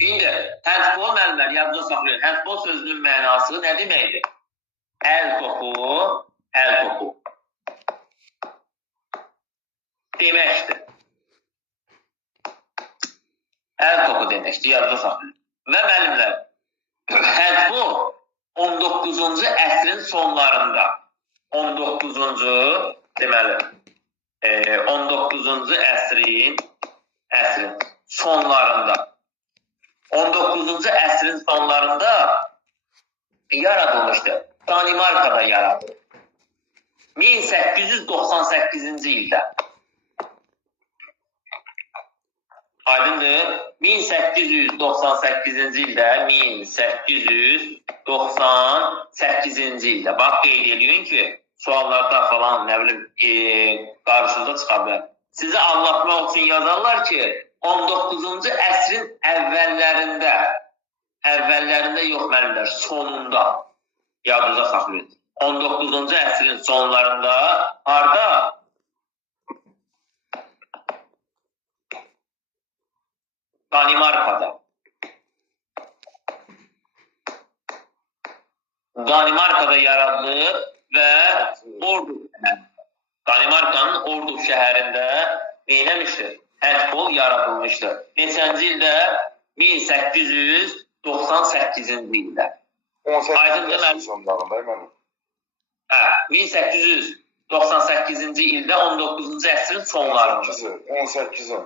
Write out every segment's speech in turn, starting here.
İndi, handball müəllimlər, yadda saxlayın. Handball sözünün mənası nə deməkdir? Əl topu deməkdir. Əl topu deməkdir, yadda saxlayın. Və müəllimlər, handball 19-cu əsrin sonlarında, 19-cu deməli, 19-cu əsrin sonlarında, 19-cu əsrin sonlarında yaradılmışdı. Danimarkada yaradıldı. 1898-ci ildə. Aydındır, 1898-ci ildə, 1898-ci ildə. Bax, qeyd edin ki, suallarda falan, nə bilim, qarşınıza çıxa bilər. Sizi anlatmaq üçün yazarlar ki, 19-cu əsrin əvvəllərində yox müəllimlər, sonunda yadınıza saxlayın. 19-cu əsrin sonlarında harda? Danimarkada yaradılır və Danimarkanın Ordu şəhərində neyləmişdir? Handball yaradılmışdır. Neçənci ildə? 1898-ci ildə. 18-ci sonlarında mənim. 1898-ci ildə 19-cu əsrin sonlarında. 18-ci.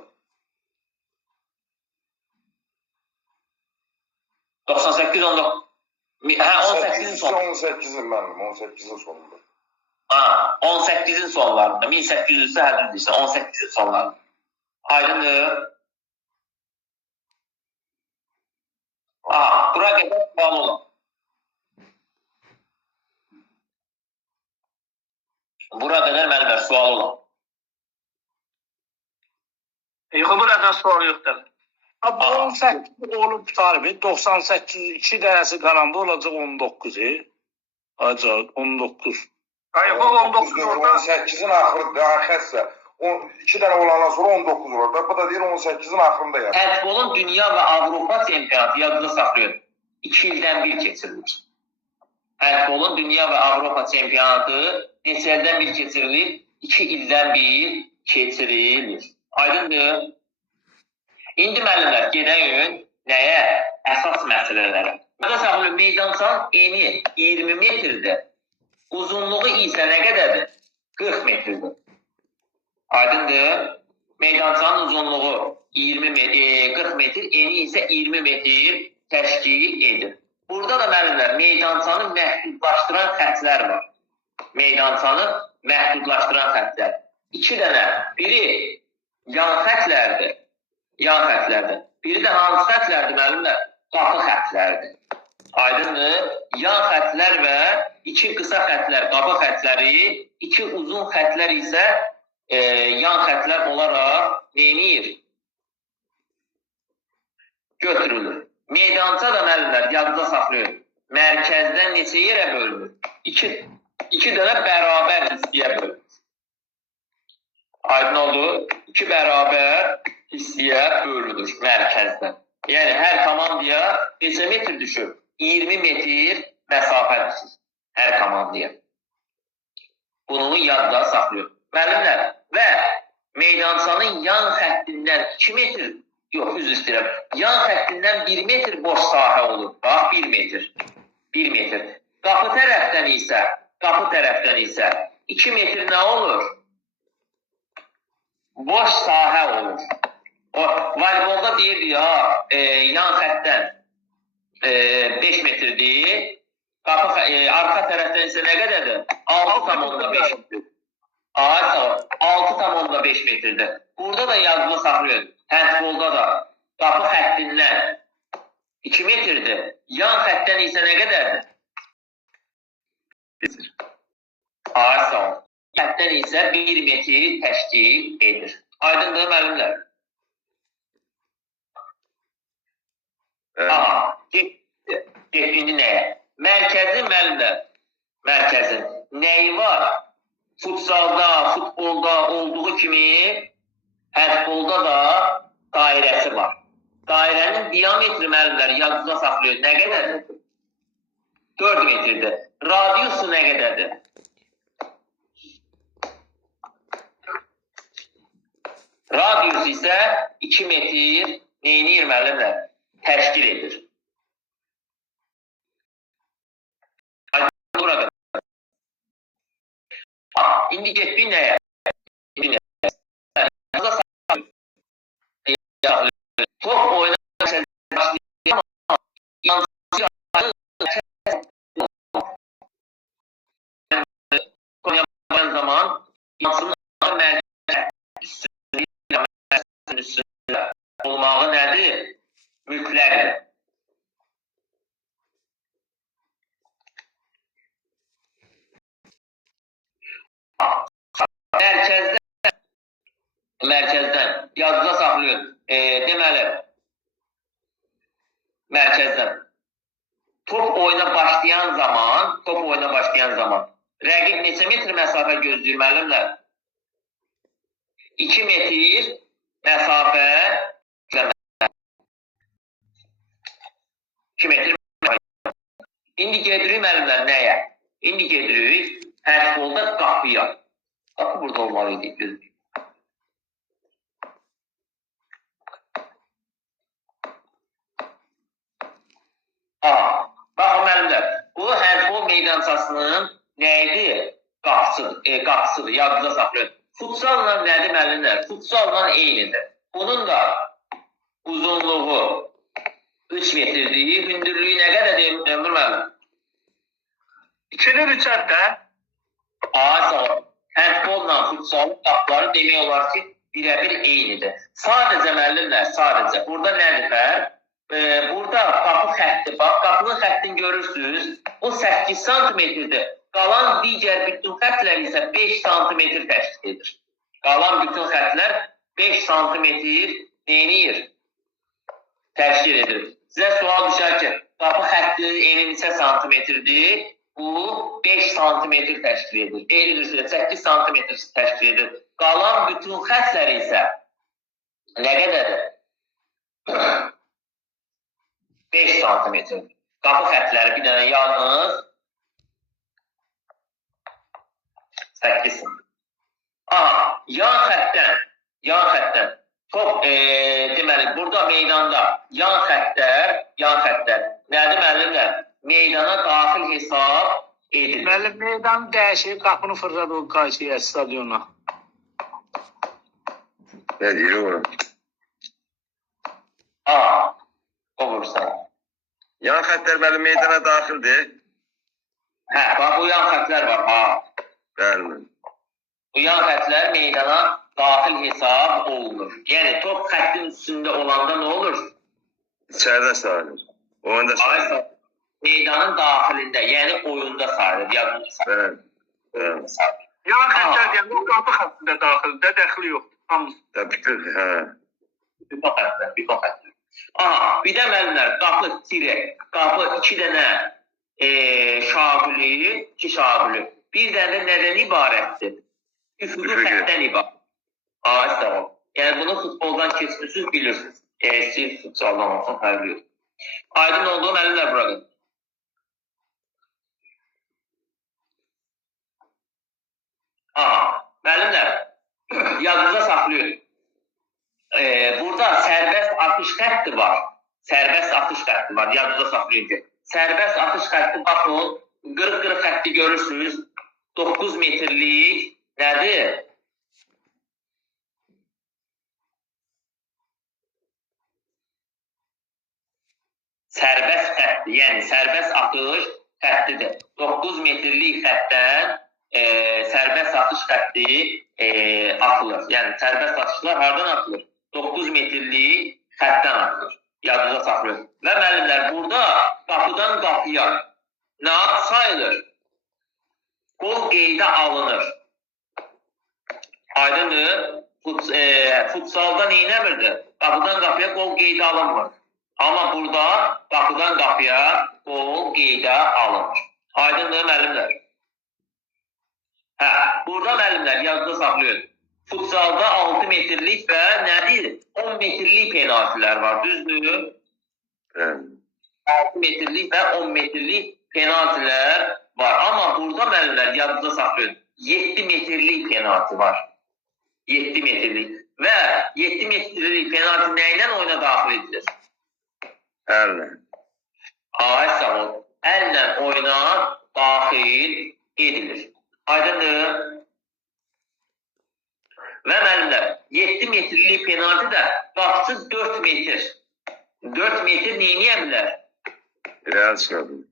98-19. 18-in sonlarında. 18-in mənim, 18-in sonunda. 18-in sonlarında. 1800-sə hədildirsə, 18-in sonlarında. Aydındır. Bura qədər sual olan. Bura qədər müəllimlər sual olan. Yox, buradan sual yoxdur. 18 olub tarifi, 98, 2 dənəsi qaranda olacaq 19-u. Acaq, 19. Hayır, bu 19 orada. 18-in axırında, xəssə. 2 dənə olandan sonra 19 orada. Bu da deyir 18-in axırında yəni. Handballun dünya və Avropa çempionatı yadınıza saxlayın. 2 ildən bir keçirilir. Handballun dünya və Avropa çempionatı neçə ildən bir keçirilir? 2 ildən bir keçirilir. Aydındır. İndi müəllimlər, gedəyin nəyə? Əsas məsələlərə. Yadınıza saxlayın, meydançanın eni 20 metrdir. Uzunluğu isə nə qədərdir? 40 metrdir. Aydındır. Meydançanın uzunluğu 40 metr, eni isə 20 metr təşkil edir. Burada da müəllimlər, meydançanı məhdudlaşdıran xətlər var. Meydançanı məhdudlaşdıran xətlər. 2 dənə. Biri yan xətlərdir. Biri də hansı xətlərdir müəllimlər? Qapı xətlərdir. Aydındır. Yan xətlər və 2 qısa xətlər, qapı xətləri, 2 uzun xətlər isə yan xətlər olaraq neyinir? Götürülür. Meydança da müəllimlər, yadınıza saxlayın. Mərkəzdən neçə yerə bölünür? 2 dənə bərabər hissəyə bölünür. Aydın oldu? 2 bərabər hissəyə bölünür mərkəzdən. Yəni, hər komandaya neçə metr düşür? 20 metr məsafə düşür. Hər komandaya. Bunu yadda saxlayın. Müəllimlər, və meydançanın yan xəttindən 2 metr, yox, üzr istəyirəm, yan xəttindən 1 metr boş sahə olur. Bax, 1 metr. 1 metr. Qapı tərəfdən isə 2 metr nə olur? Boş sahə olur. Voleybolda deyirdi ya, yan xətdən 5 metrdir, arxa tərəfdən isə nə qədərdir? 6,5 metrdir. 6,5 metrdir. Burada da yazılı saxlayın. Handballda da qapı xəttindən 2 metrdir. Yan xətdən isə nə qədərdir? Xətdən isə 1 metr təşkil edir. Aydındır müəllimlər? Getdiyini nəyə? Mərkəzin müəllimlər, mərkəzin nəyi var? Futsalda, futbolda olduğu kimi handballda da dairəsi var. Dairənin diametri müəllimlər yadınızda saxlayın. Nə qədərdir? 4 metrdir. Radiusu nə qədərdir? Radius isə 2 metr neyini müəllimlər? Təşkil edir. Burada. İndi getdik nəyə? Top oynamaq zaman yansının üstünde olmağı nədir? Mütləqdir. Mərkəzdən yadınıza saxlayın. Deməli, mərkəzdən top oyuna başlayan zaman rəqib neçə metr məsafə gözləyir müəllimlər? 2 metr məsafə 2 metr məsafə. İndi gedirik müəllimlər nəyə? İndi gedirik handbolda qapıya. Qapı burada olmalıydı gözləyir. Baxın müəllimlər, bu handbol meydançasının nəydi? Qapısıdır, yadınıza saxlayın. Futsalla nədir müəllimlər? Futsalla eynidir. Bunun da uzunluğu 3 metrdir, hündürlüyü nə qədərdir Ömür müəllim? 2'nin 3'də. Handbolla futsalın qapıları demək olar ki, birəbir eynidir. Sadəcə müəllimlər, sadəcə. Burada nədir fərq? Burada qapı xətti, bax, qapının xəttini görürsünüz, o 8 santimetrdir. Qalan digər bütün xəttlər isə 5 santimetr təşkil edir. Qalan bütün xəttlər 5 santimetr neyinir? Təşkil edir. Sizə sual düşər ki, qapı xəttinin eni neçə santimetrdir? Bu 5 santimetr təşkil edir. Eynidir, 8 santimetr təşkil edir. Qalan bütün xəttlər isə nə qədərdir? 5 santimetr. Qapı xəttləri bir dənə yalnız 8 santimetr. Yan xəttdən top, deməli, burada meydanda yan xəttlər nədir müəllimlər? Meydana daxil hesab edilir. Müəllim meydan dəyişir, qapını fırladı o qarşıya stadiona. Nə deyir o? Olursa. Yan xəttlər müəllim meydana daxildir. Bax, bu yan xəttlər var. Bəli. Bu yan xəttlər meydana daxil hesab olunur. Yəni, top xəttin üstündə olanda nə olur? İçəridə sayılır. Oyunda sayılır. Meydanın daxilində, yəni oyunda sayılır. Yadınızda sayılır. Yan xəttlər deyəndə o qapı xəttində daxildə, dəxli yoxdur. Hamısı. Təbii ki, Bir xəttlər. Bir də müəllimlər, qapı tirək, qapı 2 dənə şaguli, 2 şaguli. Bir dənə də nədən ibarətdir? Üfüqü xəttdən ibarət. Yəni, bunu futboldan keçmişsiniz, bilirsiniz. Siz futboldan olsun, fərqli yox. Aydın olduğu müəllimlər bırakın. Müəllimlər, yadınıza saxlayın. Burada sərbəst atış xətti var. Yadınıza saxlayın ki. Sərbəst atış xətti, baxın, qırıq-qırıq xətti görürsünüz. 9 metrlik nədir? Sərbəst xətti, yəni sərbəst atış xəttidir. 9 metrlik xəttdən sərbəst atış xətti atılır. Yəni, sərbəst atışlar hardan atılır? 9 metrlik xəttdən atılır. Yadınıza saxlayın. Və müəllimlər, burada qapıdan qapıya nə sayılır? Qol qeydə alınır. Aydındır. Futsalda neynəmirdir? Qapıdan qapıya qol qeydə alınmır. Amma burada qapıdan qapıya qol qeydə alınır. Aydındır müəllimlər. Burada müəllimlər yadınıza saxlayın. Futsalda 6 metrlik və nədir? 10 metrlik penaltilər var, düzdür? 6 metrlik və 10 metrlik penaltilər var. Amma burada müəllimlər yadınızda saxlayın. 7 metrlik penaltı var. 7 metrlik. Və 7 metrlik penaltı nə ilə oyuna daxil edilir? Əllə. Ay sağ ol. Əllə oyuna daxil edilir. Aydındır? Və müəllimlər, 7 metrlik penaltı da qapısı 4 metr. 4 metr neyini bilər? İrəli çıxa bilər.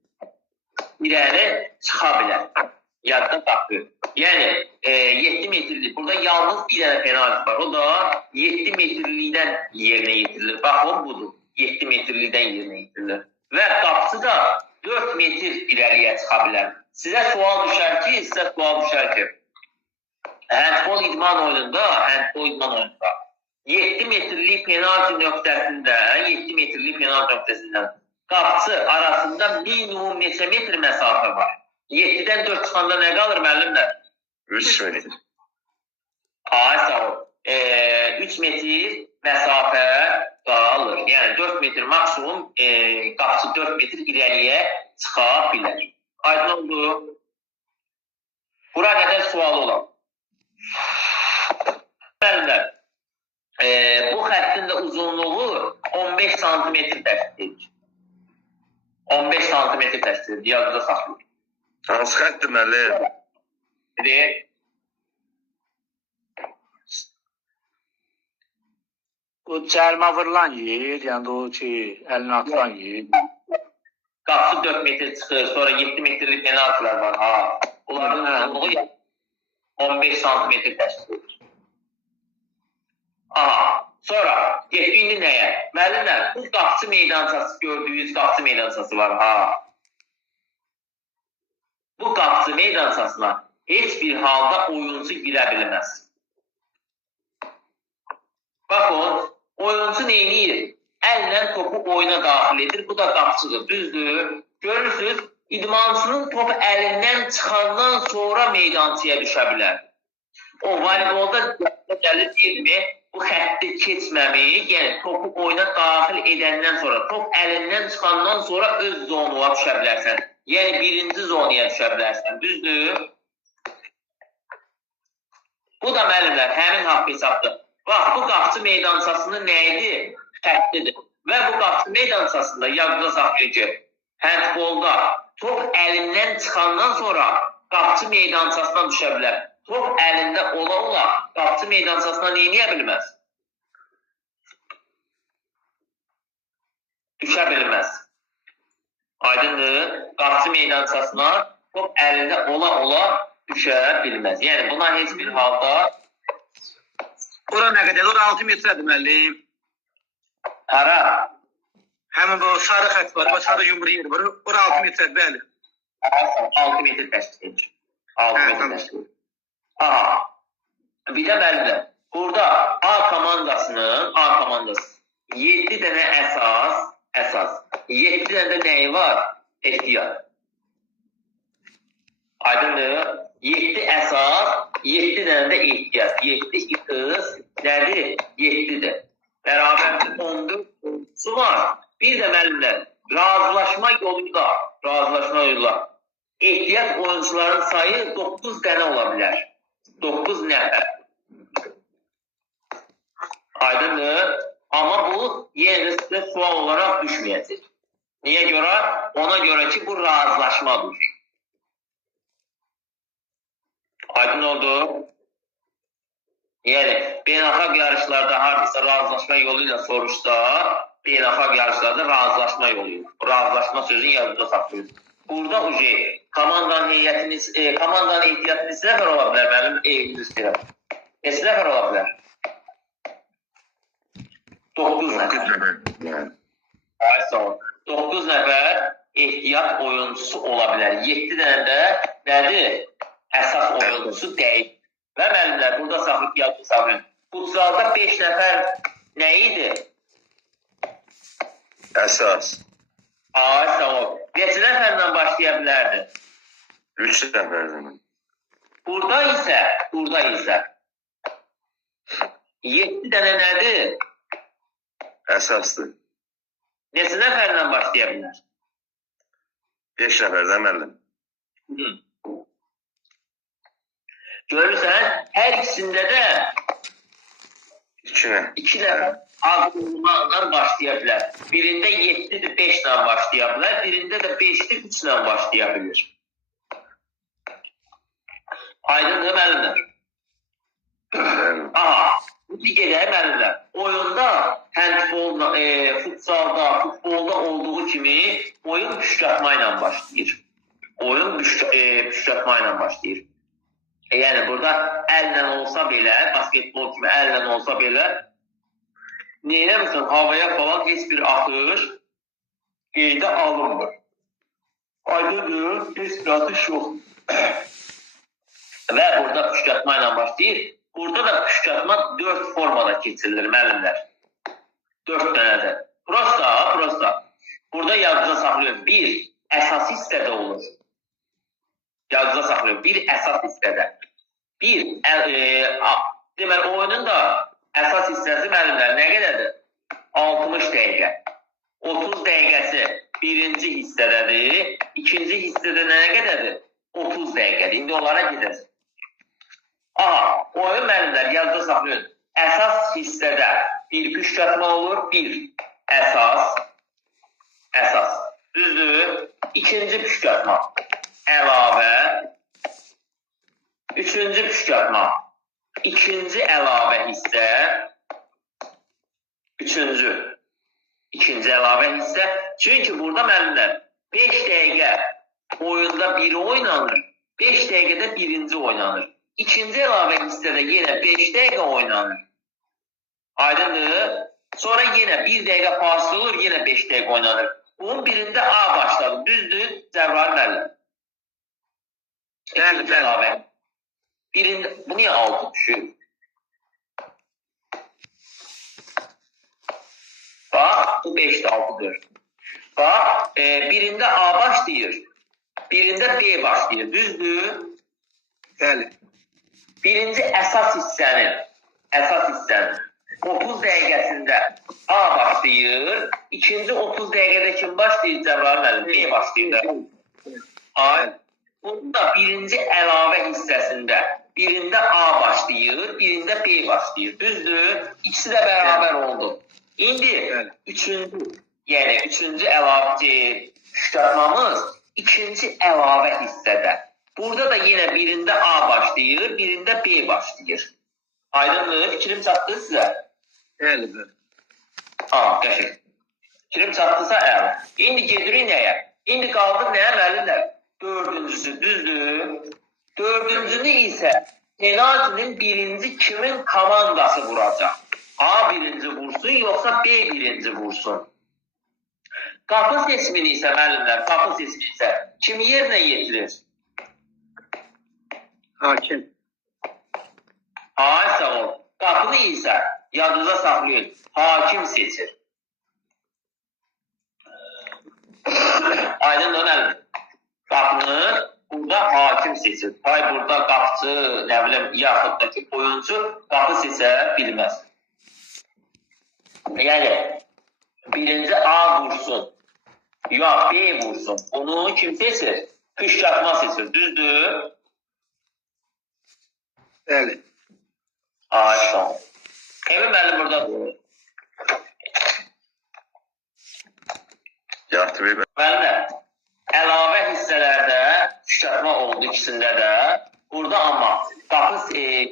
İrəli çıxa bilər. Yadda baxır. Yəni 7 metrlik. Burada yalnız bir dənə penaltı var. O da 7 metrlikdən yerinə yetirilir. Baxın budur. 7 metrlikdən yerinə yetirilir. Və qapısı da 4 metr irəliyə çıxa bilər. Sizə sual düşər ki, handbol idman oyununda 7 metrlik penaltı nöqtəsindən qapısı arasında minimum neçə metr məsafə var? 7-dən 4 çıxanda nə qalır müəllimlər? 3 metr. Ay sağ ol. 3 metr məsafə qalır. Yəni 4 metr maksimum qapısı 4 metr irəliyə çıxa bilər. Aydın oldu. Bura qədər sualı olan. Müəllimlər, bu xəttin də uzunluğu 15 cm təşkil edir. 15 cm təşkil edir. Yadınızda saxlayın. Hansı xətdir müəllim? O cərmə vurulan yer, yəni o ki, əlinə atılan yer. Qapısı 4 metr çıxır, sonra 7 metrlik penaltılar var. Ha. Bunların uzunluğu 15 cm təşkil edir. Aha. Sonra getdik indi nəyə? Müəllimlər, bu qapısı meydançası gördüyünüz qapısı meydançası var. Ha. Bu qapısı meydançasına heç bir halda oyuncu girə bilməz. Baxın, oyuncu neyniyir? Əllə topu oyuna daxil edir. Bu da qapıcıdır, düzdür. Görürsünüz, idmançının topu əlindən çıxandan sonra meydançaya düşə bilər. O voleybolda gəlir deyilmi? Bu xətti keçməmək, yəni topu oyuna daxil edəndən sonra, top əlindən çıxandan sonra öz zonuya düşə bilərsən. Yəni birinci zonuya düşə bilərsən, düzdür? Bu da müəllimlər, həmin haqq hesabdır. Bax, bu qapıcı meydançasının nə idi? Xəttidir. Və bu qapıcı meydançasında yadınızda saxlayın ki, handbolda top əlindən çıxandan sonra qapıcı meydançasına düşə bilər. Top əlində ola-ola qapıcı meydançasına neyniyə bilməz? Düşə bilməz. Aydındır, qapıcı meydançasına top əlində ola-ola düşə bilməz. Yəni buna heç bir halda... Ora nə qədər? Ora 6 metrədir müəllim. Hara? Həmin o sarı xətt var, sarı yumru yeri var. Ora 6 metrədir, bəli. 6 metr təşkil edir. 6 metr təşkil edir. Aha. Bir də bəli, burada A komandası 7 dənə əsas. 7 dənə də nəyi var? Ehtiyat. Aydındır? 7 əsas, 7 dənə də ehtiyat. 7 iqız nədir? 7-dir. Bərabər 14 oyuncusu var. Bir də müəllimlər, razılaşma yoluyla ehtiyat oyuncuların sayı 9 dənə ola bilər. 9 nəfər. Aydındır? Amma bu yenə sizə sual olaraq düşməyəcək. Niyə görə? Ona görə ki, bu razılaşmadır. Aydın oldu? Yəni, beynəlxalq yarışlarda hardasa razılaşma yoluyla soruşsa, beynəlxalq yarışlarda razılaşma yoluyla. Razılaşma sözün yazıda saxlayır. Burada komandanın ehtiyatı neçə nəfər ola bilər? Mənim eğitim istəyirəm. Neçə nəfər ola bilər? 9 nəfər. Ay sağ ol. 9 nəfər ehtiyat oyuncusu ola bilər. 7 dənə də nədir? Əsas oyuncusu deyil. Və müəllimlər, burada saxlayın. Futsalda 5 nəfər nə idi? Əsas. Ay sağ ol. Neçə nəfərlə başlaya bilərdi? 3 nəfərdən. Burada isə 7 dənə nədir? Əsasdır. Neçə nəfərlə başlaya bilər? 5 nəfərdən müəllim. Görürsən, hər ikisində də 2 nə? 2 nəfər ağırlıqlarla başlaya bilər. Birində 7-dir, 5 ilə başlaya bilər. Birində də 5-dir, 3 ilə başlaya bilir. Aydındır müəllimlər? Aha, bu digər müəllimlər. Oyunda, handbolda, futbolda olduğu kimi oyun püşkatma ilə başlayır. Oyun püşkatma ilə başlayır. Yəni burada əllə olsa belə, basketbol kimi əllə olsa belə, neyləmirsən, havaya falan heç bir atış qeydə alınmır. Aydındır, heç bir atış yox. Və burada püşkatma ilə başlayır. Burada da püşkatma 4 formada keçirilir müəllimlər. 4 dənədir. Prosta. Burada yadda saxlayın. 1, əsas hissədə olur. Yadda saxlayın. 1, əsas hissədə. 1, deməli oyunun da əsas hissəsi müəllimlər nə qədərdir? 60 dəqiqə. 30 dəqiqəsi birinci hissədədir. İkinci hissədə nə qədərdir? 30 dəqiqədir. İndi onlara gedəcək. Aha, oyun müəllimlər yadda saxlayın. Əsas hissədə bir püşkatma olur. 1, əsas. Düzdür? İkinci püşkatma. Əlavə. Üçüncü püşkatma. İkinci əlavə hissə. İkinci əlavə hissə. Çünki burada müəllimlər 5 dəqiqə oyunda biri oynanır. 5 dəqiqədə birinci oynanır. İkinci əlavə hissədə yenə 5 dəqiqə oynanır. Aydındır? Sonra yenə 1 dəqiqə fasilə olur, yenə 5 dəqiqə oynanır. Bunun birində A başladı. Düzdür? Cəbrayıl müəllim. İkinci əlavə. Birində, bu niyə 6 düşür? Bax, bu 5'də 6'dır. Bax, birində A başlayır, birində B başlayır. Düzdür? Bəli. Birinci əsas hissənin 30 dəqiqəsində A başlayır, ikinci 30 dəqiqədə kim başlayır Cəbrayıl müəllim? B başlayır. Ay. Bunda birinci əlavə hissəsində birində A başlayır, birində B başlayır. Düzdür? İkisi də bərabər oldu. İndi üçüncü əlavə püşkatmamız ikinci əlavə hissədə. Burada da yenə birində A başlayır, birində B başlayır. Aydındır? Fikrim çatdı sizə? Bəli. Qəşəng. Fikrim çatdısa əla. İndi gedirik nəyə? İndi qaldıq nəyə müəllimlər? Dördüncüsü, düzdür? Dördüncünü isə penaltinin birinci kimin komandası vuracaq? A birinci vursun, yoxsa B birinci vursun? Qapı seçimini isə müəllimlər, kim yerinə yetirir? Hakim. Ay sağ ol. Qapını isə yadınıza saxlayın. Hakim seçir. Aydın dönəlim. Qapını burada hakim seçir. Burada qapçı, nə bilim, yaxud da ki, oyuncu qapı seçə bilməz. Yəni, birinci A vursun, ya B vursun. Onu kim seçir? Püşkatma seçir. Düzdür? Bəli. Ay sağ ol. Emin müəllim buradadır. Yatırıb. Müəllimlər, əlavə hissələrdə püşkatma oldu ikisində də. Burada amma qapı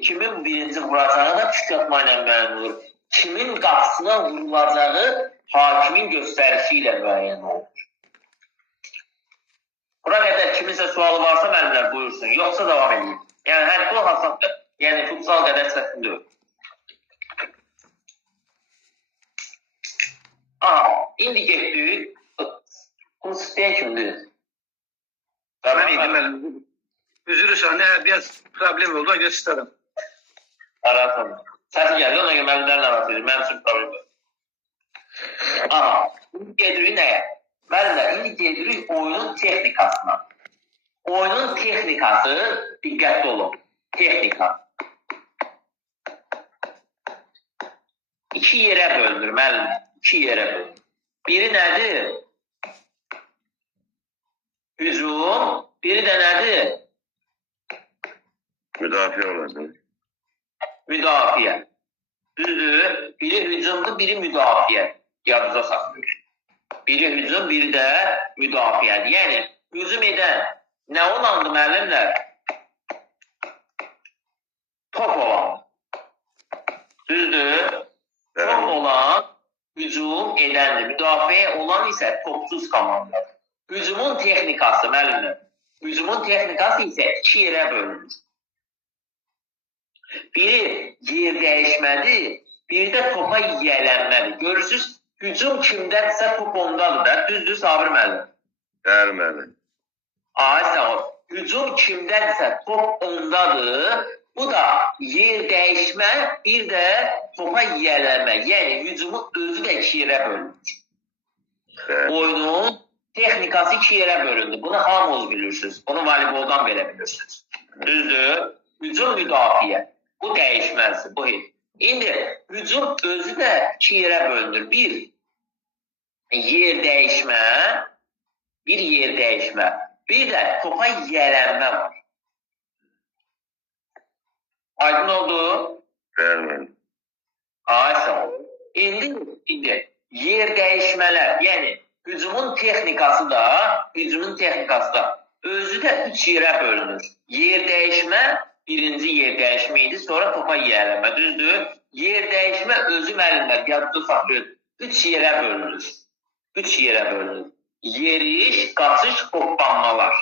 kimin birinci vuracağı da püşkatma ilə müəyyən olur. Kimin qapısına vurulacağı hakimin göstərişi ilə müəyyən olur. Bura qədər kiminsə sualı varsa müəllimlər buyursun, yoxsa davam edeyim. Yəni hətta o hasabda, yəni futsal qədər çətin deyil. İndi getdik. Bunu istəyən kimdir? Mən idim müəllim. Üzrü sənə biraz problem oldu, ona görə istədim. Aratam. Səsi gəldi, ona görə müəllimlərlə arası edir. Mənim üçün problem var. İndi gedirik nəyə? Müəllimlər, indi gedirik oyunun texnikasına. Oyunun texnikası, diqqətli olun. Texnika. İki yerə bölünür, müəllim. İki yerə bölünür. Biri nədir? Hücum. Biri də nədir? Müdafiə olacaq. Müdafiə. Düzdür. Biri hücumdur, biri müdafiə. Yadınıza saxlayın. Biri hücum, biri də müdafiədir. Yəni, hücum edən nə olandı müəllimlər? Top olan. Düzdür. Top olan hücum edəndir. Müdafiə olan isə topsuz komandadır. Hücumun texnikası müəllimlər. Hücumun texnikası isə iki yerə bölünür. Biri yer dəyişmədir, biri də topa yiyələnmədir. Görürsünüz, hücum kimdədirsə top ondadır da. Düzdür, Sabir müəllim? Bəli, müəllim. Ay sağ ol. Hücum kimdədirsə top ondadır. Bu da yer dəyişmə, bir də topa yiyələnmə. Yəni, hücumun özü də iki yerə bölünür. Oyunun texnikası iki yerə bölündü. Bunu hamınız bilirsiniz. Bunu voleyboldan belə bilirsiniz. Düzdür? Hücum müdafiə. Bu dəyişməzdir. Bu İndi hücum özü də iki yerə bölünür. Bir yer dəyişmə, bir də topa yiyələnmə var. Aydın oldu? Bəli, müəllim. Ay sağ ol. İndi yer dəyişmələr, yəni hücumun texnikası da özü də üç yerə bölünür. Yer dəyişmə, birinci yer dəyişmə idi, sonra topa yiyələnmə, düzdür? Yer dəyişmə özü müəllimlər, yadda saxlayın, üç yerə bölünür. Yeriş, qaçış, hoppanmalar.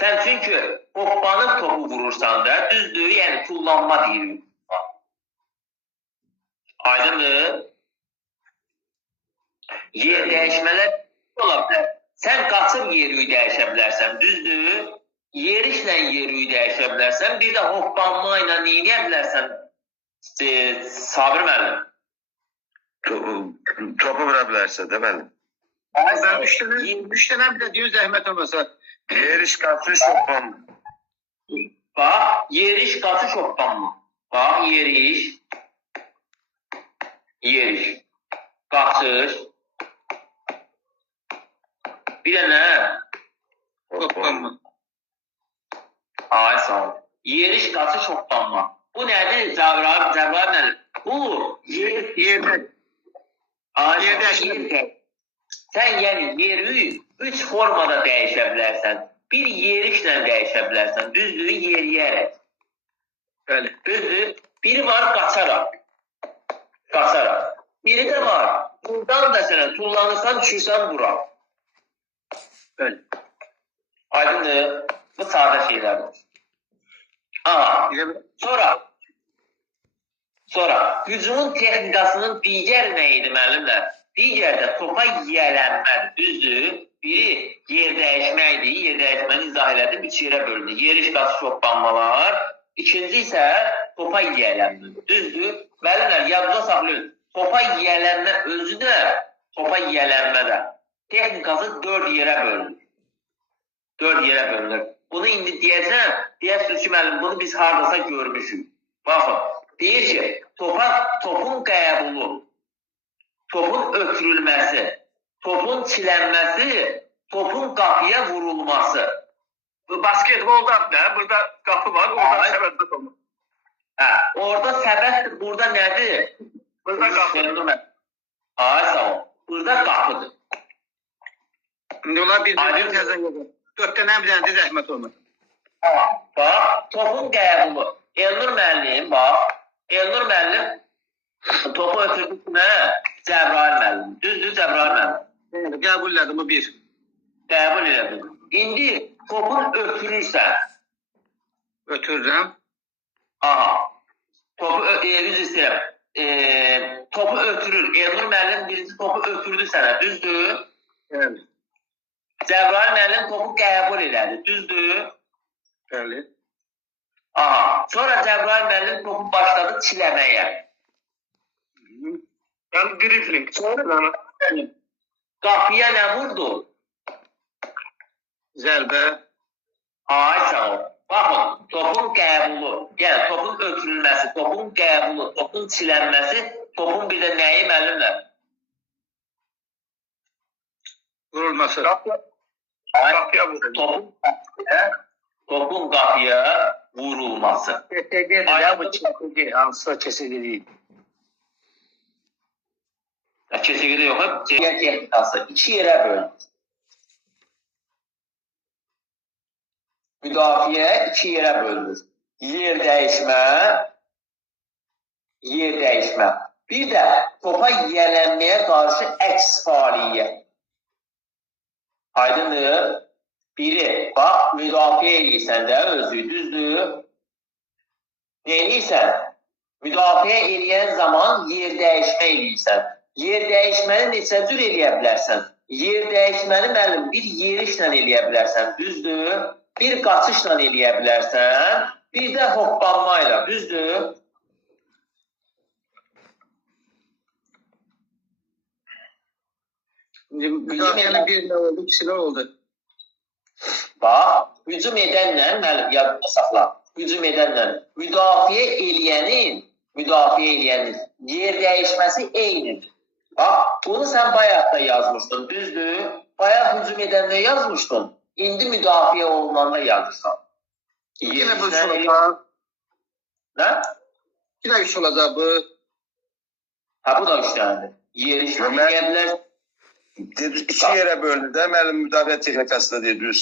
Sən çünki hoppanıb topu vurursan da, düzdür, yəni tullanma deyirik. Aydındır? Yer dəyişmələr ola bilər. Sən qaçıb yeri dəyişə bilərsən, düzdür? Yerişlə yeri dəyişə bilərsən, bir də hoppanma ilə neyləyə bilərsən? Sabir müəllim. Topu vura bilərsə də, müəllim. Üç dənə bir də deyir zəhmət olmasa. Yeriş, qaçış, hoppanma. Bax, yeriş, qaçış, hoppanma. Bax, yeriş, qaçış. Bir də nə? Hoppanma. Ay sağ ol. Yeriş, qaçış, hoppanma. Bu nədir? Cəbrayil müəllim. Bu Yerdə. Sən yəni yeri üç formada dəyişə bilərsən. Bir yerişlə dəyişə bilərsən. Düzdür, yeriyərək. Bəli. Düzdür. Biri var qaçaraq. Biri də var. Buradan da sənə tullanırsan, düşürsən bura. Bəli. Aydındır. Bu sadə şeylərdir. Sonra hücumun texnikasının digər nə idi müəllimlər? Digər də topa yiyələnmədir. Düzdür? Biri yer dəyişməkdir. Yer dəyişməni izah elədim. Üç yerə bölünür. Yeriş, qaçış, hoppanmalar. İkinci isə topa yiyələnmədir. Düzdür? Müəllimlər, yadınıza saxlayın. Topa yiyələnmə özü də, topa yiyələnmədə texnikası 4 yerə bölünür. Bunu indi deyərsiniz ki, müəllim, bunu biz haradasa görmüşük. Baxın, deyir ki, topun qəbulu, topun ötürülməsi, topun çilənməsi, topun qapıya vurulması. Bu basketboldan da burada qapı var, orada səbəb olmur. Orada səbəbdir, burada nədir? Burada qapı. Ay sağ ol, burada qapıdır. İndi onlar bir-birini təzən yoxdur. 4 dənə bir dənə də zəhmət olmur. Bax, topun qəbulu. Elnur müəllim, topu ötürdü kimə? Cəbrayil müəllim. Düzdür, Cəbrayil müəllim. Qəbul elədim, bu bir. Qəbul elədim. İndi topun ötürürsən. Ötürürəm. Topu ötürür. Elnur müəllim birinci topu ötürdü sənə, düzdür? Bəli. Cəbrayil müəllim topu qəbul elədi, düzdür? Bəli. Sonra Cəbrayil müəllim topu başladı çiləməyə. Yəni dribling. Qapıya nə vurdu? Zərbə. Ay sağ ol. Baxın, topun qəbulu, yəni topun ötürülməsi, topun qəbulu, topun çilənməsi Topun bir də nəyi müəllimlər? Vurulması. Qapıya vurulur. Topun qapıya vurulması. KSG'dir ya bu KSG. Hansısa KSG değil. KSG'de yox. Cəmiyyət texnikası 2 yerə bölünür. Müdafiə 2 yerə bölünür. Yer dəyişmə. Bir də topa yiyələnməyə qarşı əks fəaliyyət. Aydındır. Biri, bax, müdafiə edirsən də özü, düzdür. Neyirsən? Müdafiə edən zaman yer dəyişmə edirsən. Yer dəyişməni neçə cür eləyə bilərsən? Yer dəyişməni müəllim bir yerişlə eləyə bilərsən, düzdür. Bir qaçışla eləyə bilərsən, bir də hoppanmayla, düzdür. Müdafiənin birində oldu, ikisində oldu. Bax, hücum edənlə, müəllim, yadında saxla, hücum edənlə müdafiə eləyənin yer dəyişməsi eynidir. Bax, bunu sən bayaq da yazmışdın, düzdür. Bayaq hücum edəndə yazmışdın, indi müdafiə olunanda yazırsan. Yine bu üç olacaq. Nə? Yine üç olacaq bu. Ha, bu da üç dənədir. Yerişmə deyə bilər. İki yerə bölünür də, müəllim müdafiə texnikası da deyir, düz.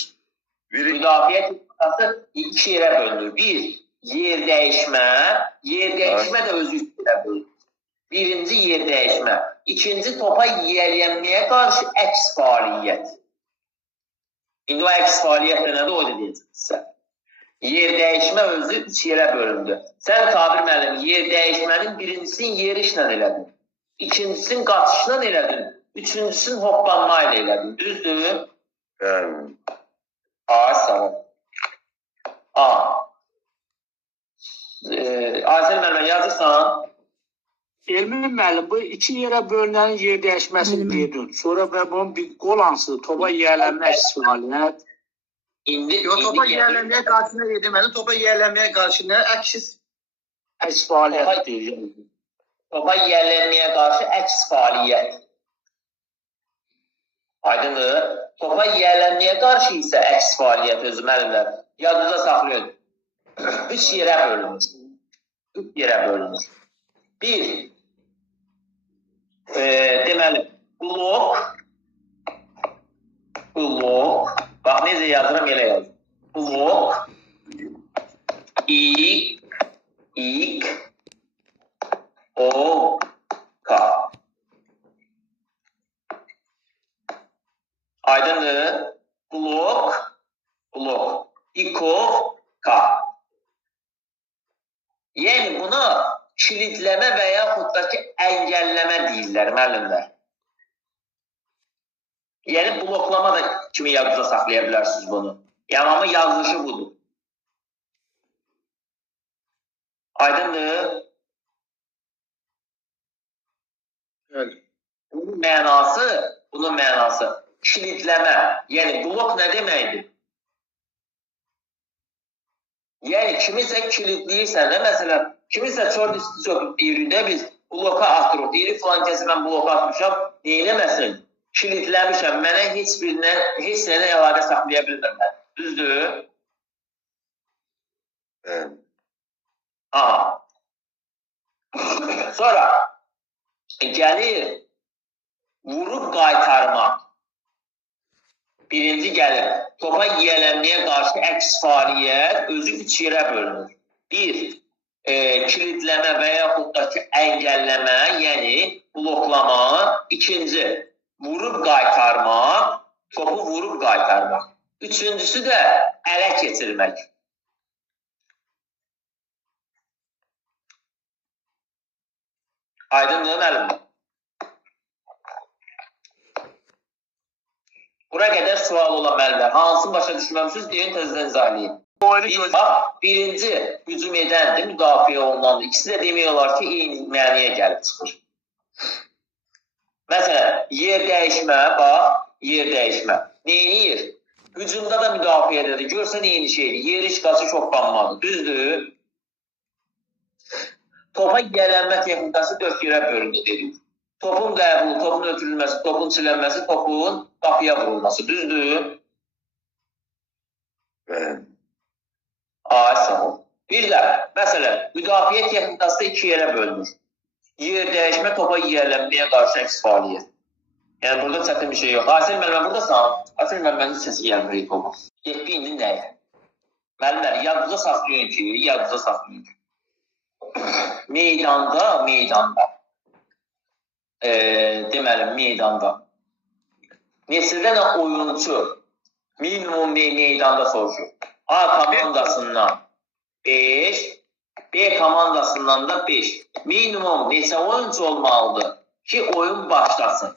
Müdafiə texnikası 2 yerə bölünür. Bir, yer dəyişmə də özü 3 yerə bölünür. Birinci yer dəyişmə. İkinci topa yiyələnməyə qarşı əks fəaliyyət. İndi o əks fəaliyyət də nədir? O da deyəcəksə. Yer dəyişmə özü 3 yerə bölündü. Sən Tabir müəllim, yer dəyişmənin birincisini yerişlə elədin. İkincisini qaçışla elədin. Üçüncüsünü hoppanma ilə elədin. Düzdür? Sağ ol. Aysel müəllim, yazırsan? Elmin müəllim, bu 2 yerə bölünənin yer dəyişməsini dedin. Sonra və bunun bir qol hansı? Topa yiyələnmək fəaliyyət. Topa yiyələnməyə qarşı nə deməli? Topa yiyələnməyə qarşı nə? Əks fəaliyyət deyir. Topa yiyələnməyə qarşı əks fəaliyyət. Aydındır. Topa yiyələnməyə qarşı isə əks fəaliyyət özü müəllimlər. Yadınıza saxlayın. 3 yerə bölünür. 3 yerə bölünür. Bir, deməli, blok, bax necə yazıram, elə yazım. Blok, O, K. Aydındır. Blok, İK. Yəni buna kilitləmə və yaxud da ki, əngəlləmə deyirlər, müəllimlər. Yəni, bloklama da kimi yadınıza saxlaya bilərsiniz bunu. Yəni, amma yazılışı budur. Aydındır. Bunun mənası kilitləmə. Yəni, blok nə deməkdir? Yəni, kimisə kilitləyirsən də, məsələn, kimisə çox deyirik biz bloka atırıq. Deyirik, falan kəsi mən bloka atmışam, neyləməsin? Kilitləmişəm, mənə heç nəyə əlaqə saxlaya bilmirəm. Düzdür? Sonra gəlir vurub qaytarmaq. Birinci gəlir, topa yiyələnməyə qarşı əks fəaliyyət özü 3 yerə bölünür. Bir, kilitləmə və yaxud da ki, əngəlləmə, yəni bloklama. İkinci, vurub qaytarmaq, topu vurub qaytarmaq. Üçüncüsü də ələ keçirmək. Aydındır, müəllim? Bura qədər sual olan müəllimlər. Hansını başa düşməmişsiniz, deyin təzədən izahləyin. Birinci hücum edəndir, müdafiə olunandır. İkisi də demək ki, eyni məniyə gəlib çıxır. Məsələn, yer dəyişmə, bax, yer dəyişmə. Neyiniyir? Hücumda da müdafiədədir. Görsən eyni şeydir. Yeriş, qaçış, hoppanmadır. Düzdür? Topa yiyələnmə texnikası 4 yerə bölünür dedik. Topun qəbulu, topun ötürülməsi, topun çilənməsi, topun qapıya vurulması. Düzdür? Sağ ol. Bir də, məsələn, müdafiə texnikası da 2 yerə bölünür. Yer dəyişmə, topa yiyələnməyə qarşı əks fəaliyyət. Yəni, burada çətin bir şey yox. Hasil müəllimə buradasan, Hasil müəllimənin səsi gəlmir topu. Getdi indi nəyə? Müəllimlər, yadınıza saxlayın ki, meydanda neçə dənə oyuncu minimum meydanda soruşur. A komandasından 5, B komandasından da 5. Minimum neçə oyuncu olmalıdır ki, oyun başlasın?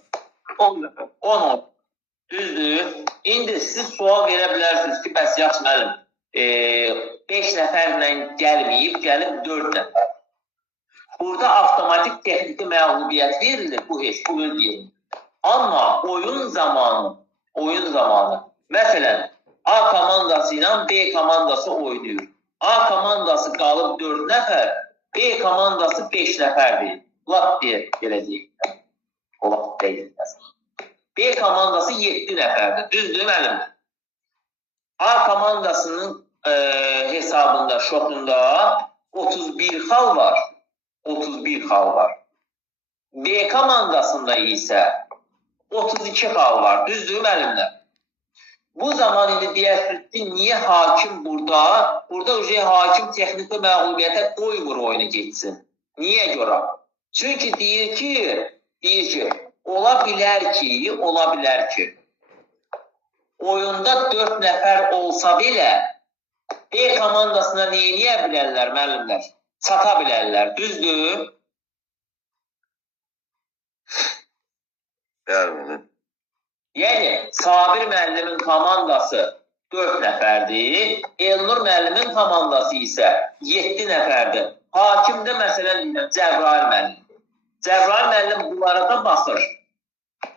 10 oyun. Düzdür. İndi siz sual verə bilərsiniz ki, bəs yaxşı müəllim, 5 nəfərlə gəlməyib, gəlib 4 nəfər. Burada avtomatik texniki məğlubiyyət verilir, bu heç, bu deyil. Amma oyun zamanı, məsələn, A komandası ilə B komandası oynayır. A komandası qalıb 4 nəfər, B komandası 5 nəfərdir. Lap belə deyək. Lap deyək. B komandası 7 nəfərdir. Düzdür, müəllim? A komandasının hesabında, şotunda 31 xal var. B komandasında isə 32 xal var. Düzdür, müəllimlər? Bu zaman indi deyərsiniz ki, niyə hakim burada hakim texniki məğlubiyyətə qoymur oyunu geçsin. Niyə görə? Çünki deyir ki, ola bilər ki, oyunda 4 nəfər olsa belə, B komandasına neyə bilərlər, müəllimlər? Çata bilərlər, düzdür? Yəni, Sabir müəllimin komandası 4 nəfərdir, Elnur müəllimin komandası isə 7 nəfərdir. Hakim də məsələn Cəbrail müəllim. Cəbrail müəllim bunlara da baxır.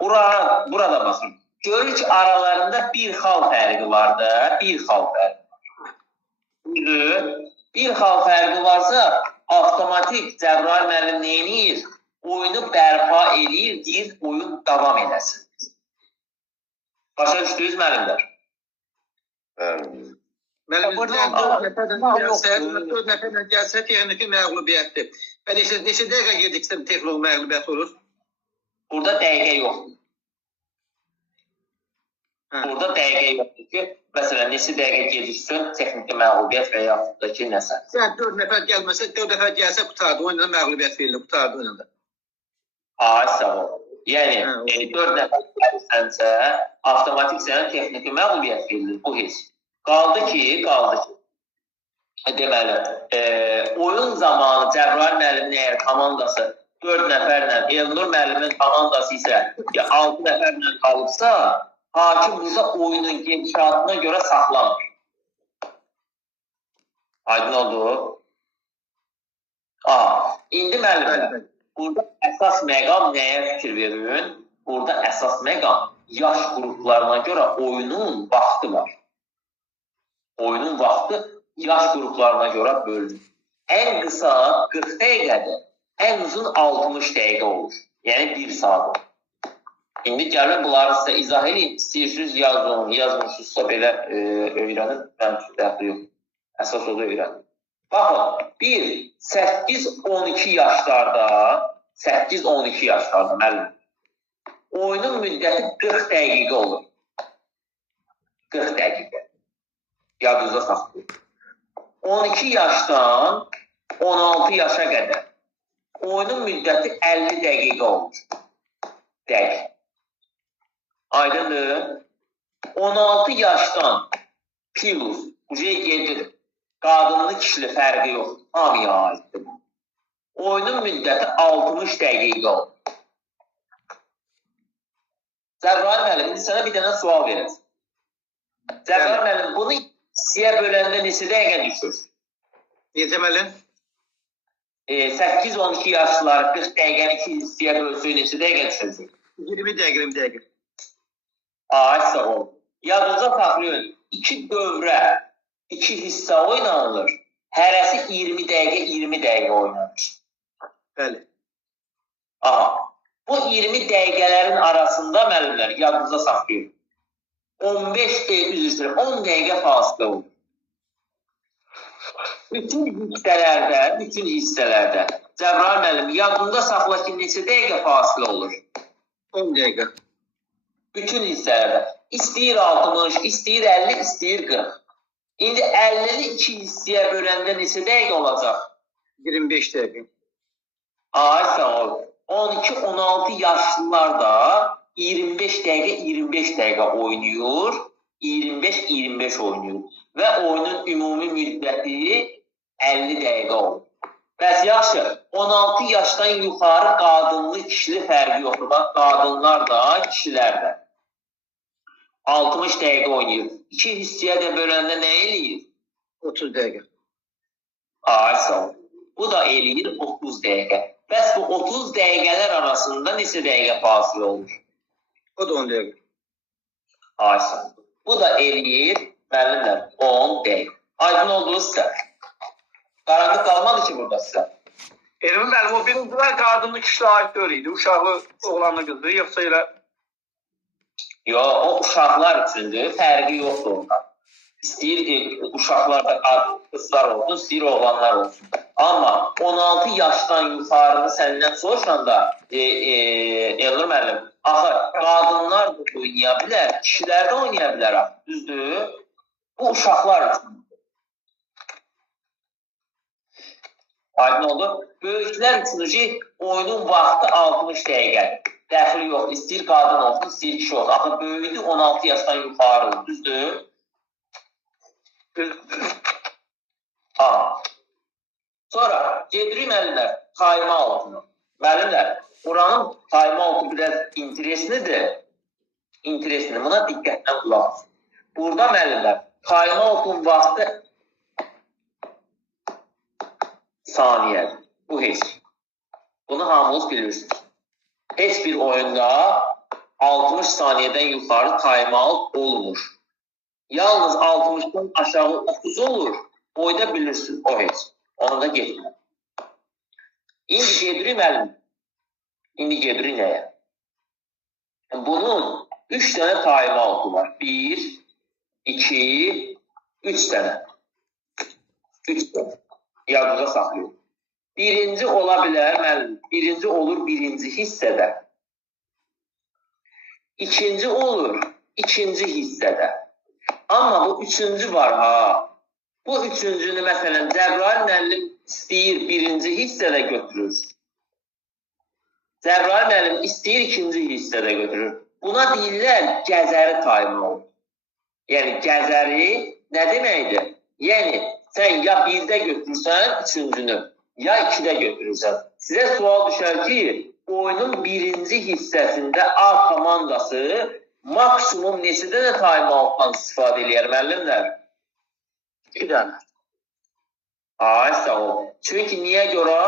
Burada baxır. Görür ki, aralarında bir xal fərqi var da, bir xal fərqi varsa, avtomatik Cəbrail müəllim neyinir? Oyunu bərpa edir, deyir, oyun davam edəsin. Başa düşdünüz müəllimlər? Müəllim, 4 nəfərlə gəlsə texniki məğlubiyyətdir. Və neçə dəqiqə gediksə texniki məğlubiyyət olur? Burada dəqiqə yoxdur. Burada dəqiqə yoxdur ki, məsələn, neçə dəqiqə gediksən texniki məğlubiyyət və yaxud da ki, nəsə. Yəni 4 nəfər gəlməsə, 4 nəfər gəlsə qutardı, oyunda məğlubiyyət verilir, qutardı oyunda. Sağ ol. Yəni, 4 nəfər gəlirsənsə, avtomatik sənə texniki məğlubiyyət verilir, bu heç. Qaldı ki, deməli, oyun zamanı Cəbrail müəllimin əgər komandası 4 nəfərlə, Elnur müəllimin komandası isə 6 nəfərlə qalıbsa, hakim burada oyunun gedişatına görə saxlanır. Aydın oldu? İndi müəllimlər, burada əsas məqam nəyə fikir verin? Burada əsas məqam yaş qruplarına görə oyunun vaxtı var. Oyunun vaxtı yaş qruplarına görə bölünür. Ən qısa 40 dəqiqədir, ən uzun 60 dəqiqə olur. Yəni 1 saat olur. İndi gəlin bunları sizə izah edin. İstəyirsiniz yazmışsınızsa belə öyrənin. Mən dəxli yox. Əsas odur öyrənin. Baxın, 8-12 yaşlarda müəllim, oyunun müddəti 40 dəqiqə olur. 40 dəqiqə. Yadınıza saxlayın. 12 yaşdan 16 yaşa qədər oyunun müddəti 50 dəqiqə olur. Dəqiq. Aydındır. 16 yaşdan plus, gedir. Qadınlı kişili fərqi yox. Hamıya aiddir bu. Oyunun müddəti 60 dəqiqə olur. Cəbrail müəllim, indi sənə bir dənə sual verəcəm. Cəbrail müəllim, bunu hissəyə böləndə neçə dəqiqə düşür? Necə müəllim? 8-12 yaşlılar 40 dəqiqəni 2 hissəyə bölsün, neçə dəqiqə düşəcək? 20 dəqiqə. Sağ ol. Yadınıza saxlayın, 2 dövrə, 2 hissə oynanılır. Hərəsi 20 dəqiqə oynanır. Bəli. Aha. Bu 20 dəqiqələrin arasında müəllimlər yadınıza saxlayın. 10 dəqiqə fasilə olur. Bütün hissələrdə Cəbrayıl müəllim yadında saxla ki, neçə dəqiqə fasilə olur? 10 dəqiqə. Bütün hissələrdə. İstəyir 60, istəyir 50, istəyir 40. İndi 50-ni 2 hissəyə böləndə neçə dəqiqə olacaq? 25 dəqiqə. Ay sağ ol. 12-16 yaşlılar da 25 dəqiqə oynayır. 25 oynayır. Və oyunun ümumi müddəti 50 dəqiqə olur. Bəs yaxşı, 16 yaşdan yuxarı qadınlı, kişili fərqi yoxdur. Bax, qadınlar da, kişilər də. 60 dəqiqə oynayır. 2 hissəyə də böləndə nə eləyir? 30 dəqiqə. Ay sağ ol. Bu da eləyir 30 dəqiqə. Bəs bu 30 dəqiqələr arasında neçə dəqiqə fasilə olur? O da 10 dəqiqə. Ay sağ ol. Bu da eləyir, müəllimlər, 10 dəqiqə. Aydın olduğu sizə. Qaranlıq qalmadı ki burada sizə. Elmi müəllim, o birincilər qadınlı kişilə aid deyil idi. Uşaqlı, oğlanlı qızdı, yoxsa elə... Yox, o uşaqlar üçündür, fərqi yoxdur orada. İstəyir uşaqlarda qızlar olsun, istəyir oğlanlar olsun. Amma 16 yaşdan yuxarını səndən soruşanda, Elnur müəllim, axı, qadınlar da oynaya bilər, kişilər də oynaya bilər, düzdür? Bu uşaqlar üçün. Aydın oldu. Böyüklər üçün oyunun vaxtı 60 dəqiqə. Dəxili yox, istəyir qadın olsun, istəyir kişi olsun. Axı, böyüdü 16 yaşdan yuxarı, düzdür? Sonra gedirik müəllimlər time out'unu. Müəllimlər, oranın time out'u biraz intereslidir. Buna diqqətlə qulaq asın. Burada müəllimlər time out'un vaxtı saniyədir. Bu heç. Bunu hamınız bilirsiniz. Heç bir oyunda 60 saniyədən yuxarı time out olmur. Yalnız 60'dan aşağı 30 olur. Oyda bilirsiniz o heç. Onu da getmir. İndi gedirik müəllim. İndi gedirik nəyə? Bunun 3 dənə time out'u var. 1, 2, 3 dənə. 3 dənə. Yadınıza saxlayın. Birinci ola bilər, müəllim. Birinci olur birinci hissədə. İkinci olur ikinci hissədə. Amma bu üçüncü var ha. Bu üçüncünü məsələn Cəbrayıl müəllim istəyir birinci hissədə götürür. Cəbrayıl müəllim istəyir ikinci hissədə götürür. Buna deyirlər gəzəri time out. Yəni gəzəri nə deməkdir? Yəni sən ya 1-də götürürsən üçüncünü, ya 2-də götürürsən. Sizə sual düşər ki, oyunun birinci hissəsində A komandası maksimum neçə dənə time out'dan istifadə edir müəllimlər? 2 dənə. Ay sağ ol. Çünki niyə görə?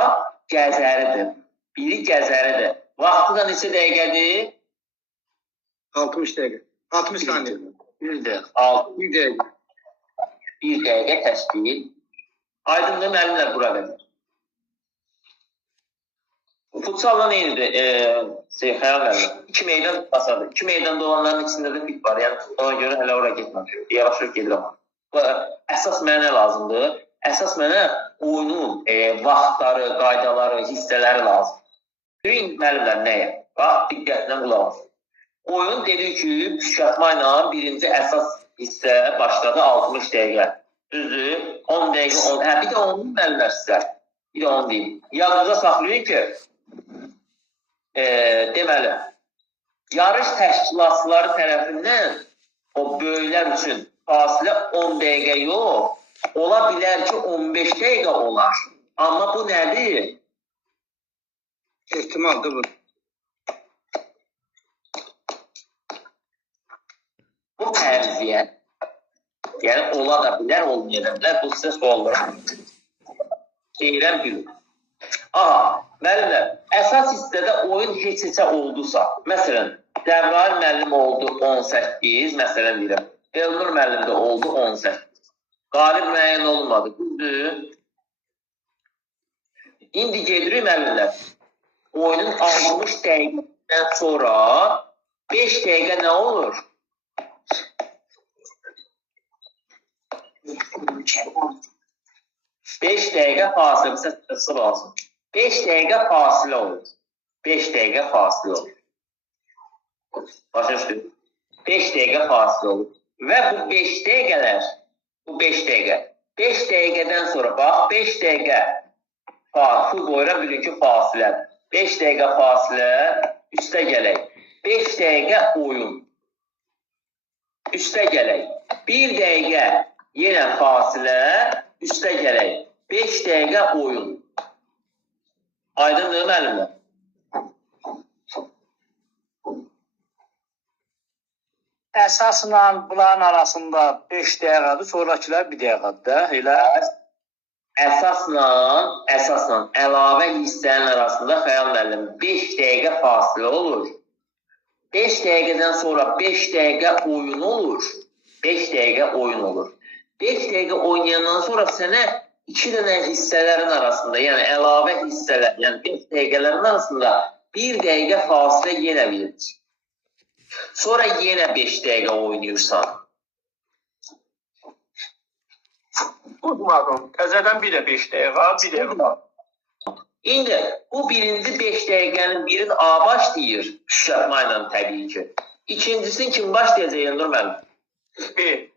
Gəzəridir. Biri gəzəridir. Vaxtı da neçə dəqiqədir? 60 dəqiqə. 60 saniyə. 1 dəqiqə. 1 dəqiqə təşkil. Aydındır müəllimlər bura qədər. Futsalla neydi? Xəyal müəllim. 2 meydan basadır. 2 meydanda olanların içində də bit var. Yəni ona görə hələ ora getməmişik. Yavaş-yavaş gedirəm. Əsas mənə lazımdır. Əsas mənə oyunun vaxtları, qaydaları, hissələri lazım. Görün müəllimlər nəyə? Bax, diqqətlə qulaq asın. Oyun dedik ki, püşkatma ilə birinci əsas hissə başladı 60 dəqiqə. Düzdür? 10 dəqiqə, 10. Bir də 10 müəllimlər sizə. Bir də 10 deyim. Yadınıza saxlayın ki, deməli, yarış təşkilatçıları tərəfindən o böyüklər üçün fasilə 10 dəqiqə yox, ola bilər ki 15 dəqiqə olar. Amma bu nədir? Ehtimaldır bu. Bu fərziyyət. Yəni ola da bilər, olmaya da bilər. Bu sizə suallar. Deyirəm bilin. Müəllimlər, əsas hissədə oyun heç-heçə oldusa, məsələn, Cəbrayıl müəllim oldu 18, məsələn deyirəm, Elnur müəllim də oldu 18. Qalib müəyyən olmadı, düzdür? İndi gedirik müəllimlər. Oyunun 60 dəqiqədən sonra 5 dəqiqə nə olur? 5 dəqiqə fasilə, məsələn, lazım. 5 dəqiqə fasilə olur. 5 dəqiqə fasilə olur. Başa düşdük. 5 dəqiqə fasilə olur. Və bu 5 dəqiqələr, bu 5 dəqiqə. 5 dəqiqədən sonra, bax, 5 dəqiqə pul qoyuram, bilin ki, fasilə. 5 dəqiqə fasilə, üstə gələk. 5 dəqiqə oyun. Üstə gələk. 1 dəqiqə yenə fasilə, üstə gələk. 5 dəqiqə oyun. Aydındır müəllimlər? Əsasla bunların arasında 5 dəqiqədir, sonrakilər 1 dəqiqədir, elə? Əsasla əlavə hissənin arasında Xəyal müəllim 5 dəqiqə fasilə olur. 5 dəqiqədən sonra 5 dəqiqə oyun olur. 5 dəqiqə oyun olur. 5 dəqiqə oynayandan sonra sənə 2 dənə hissələrin arasında, yəni əlavə hissələr, yəni 5 dəqiqələrin arasında 1 dəqiqə fasilə yenə verilir. Sonra yenə 5 dəqiqə oynayırsan. Tutmadım. Təzədən bir də 5 dəqiqə, 1 dəqiqə. İndi bu birinci 5 dəqiqənin birini A başlayır, püşkatma ilə təbii ki. İkincisini kim başlayacaq, Elnur müəllim? B.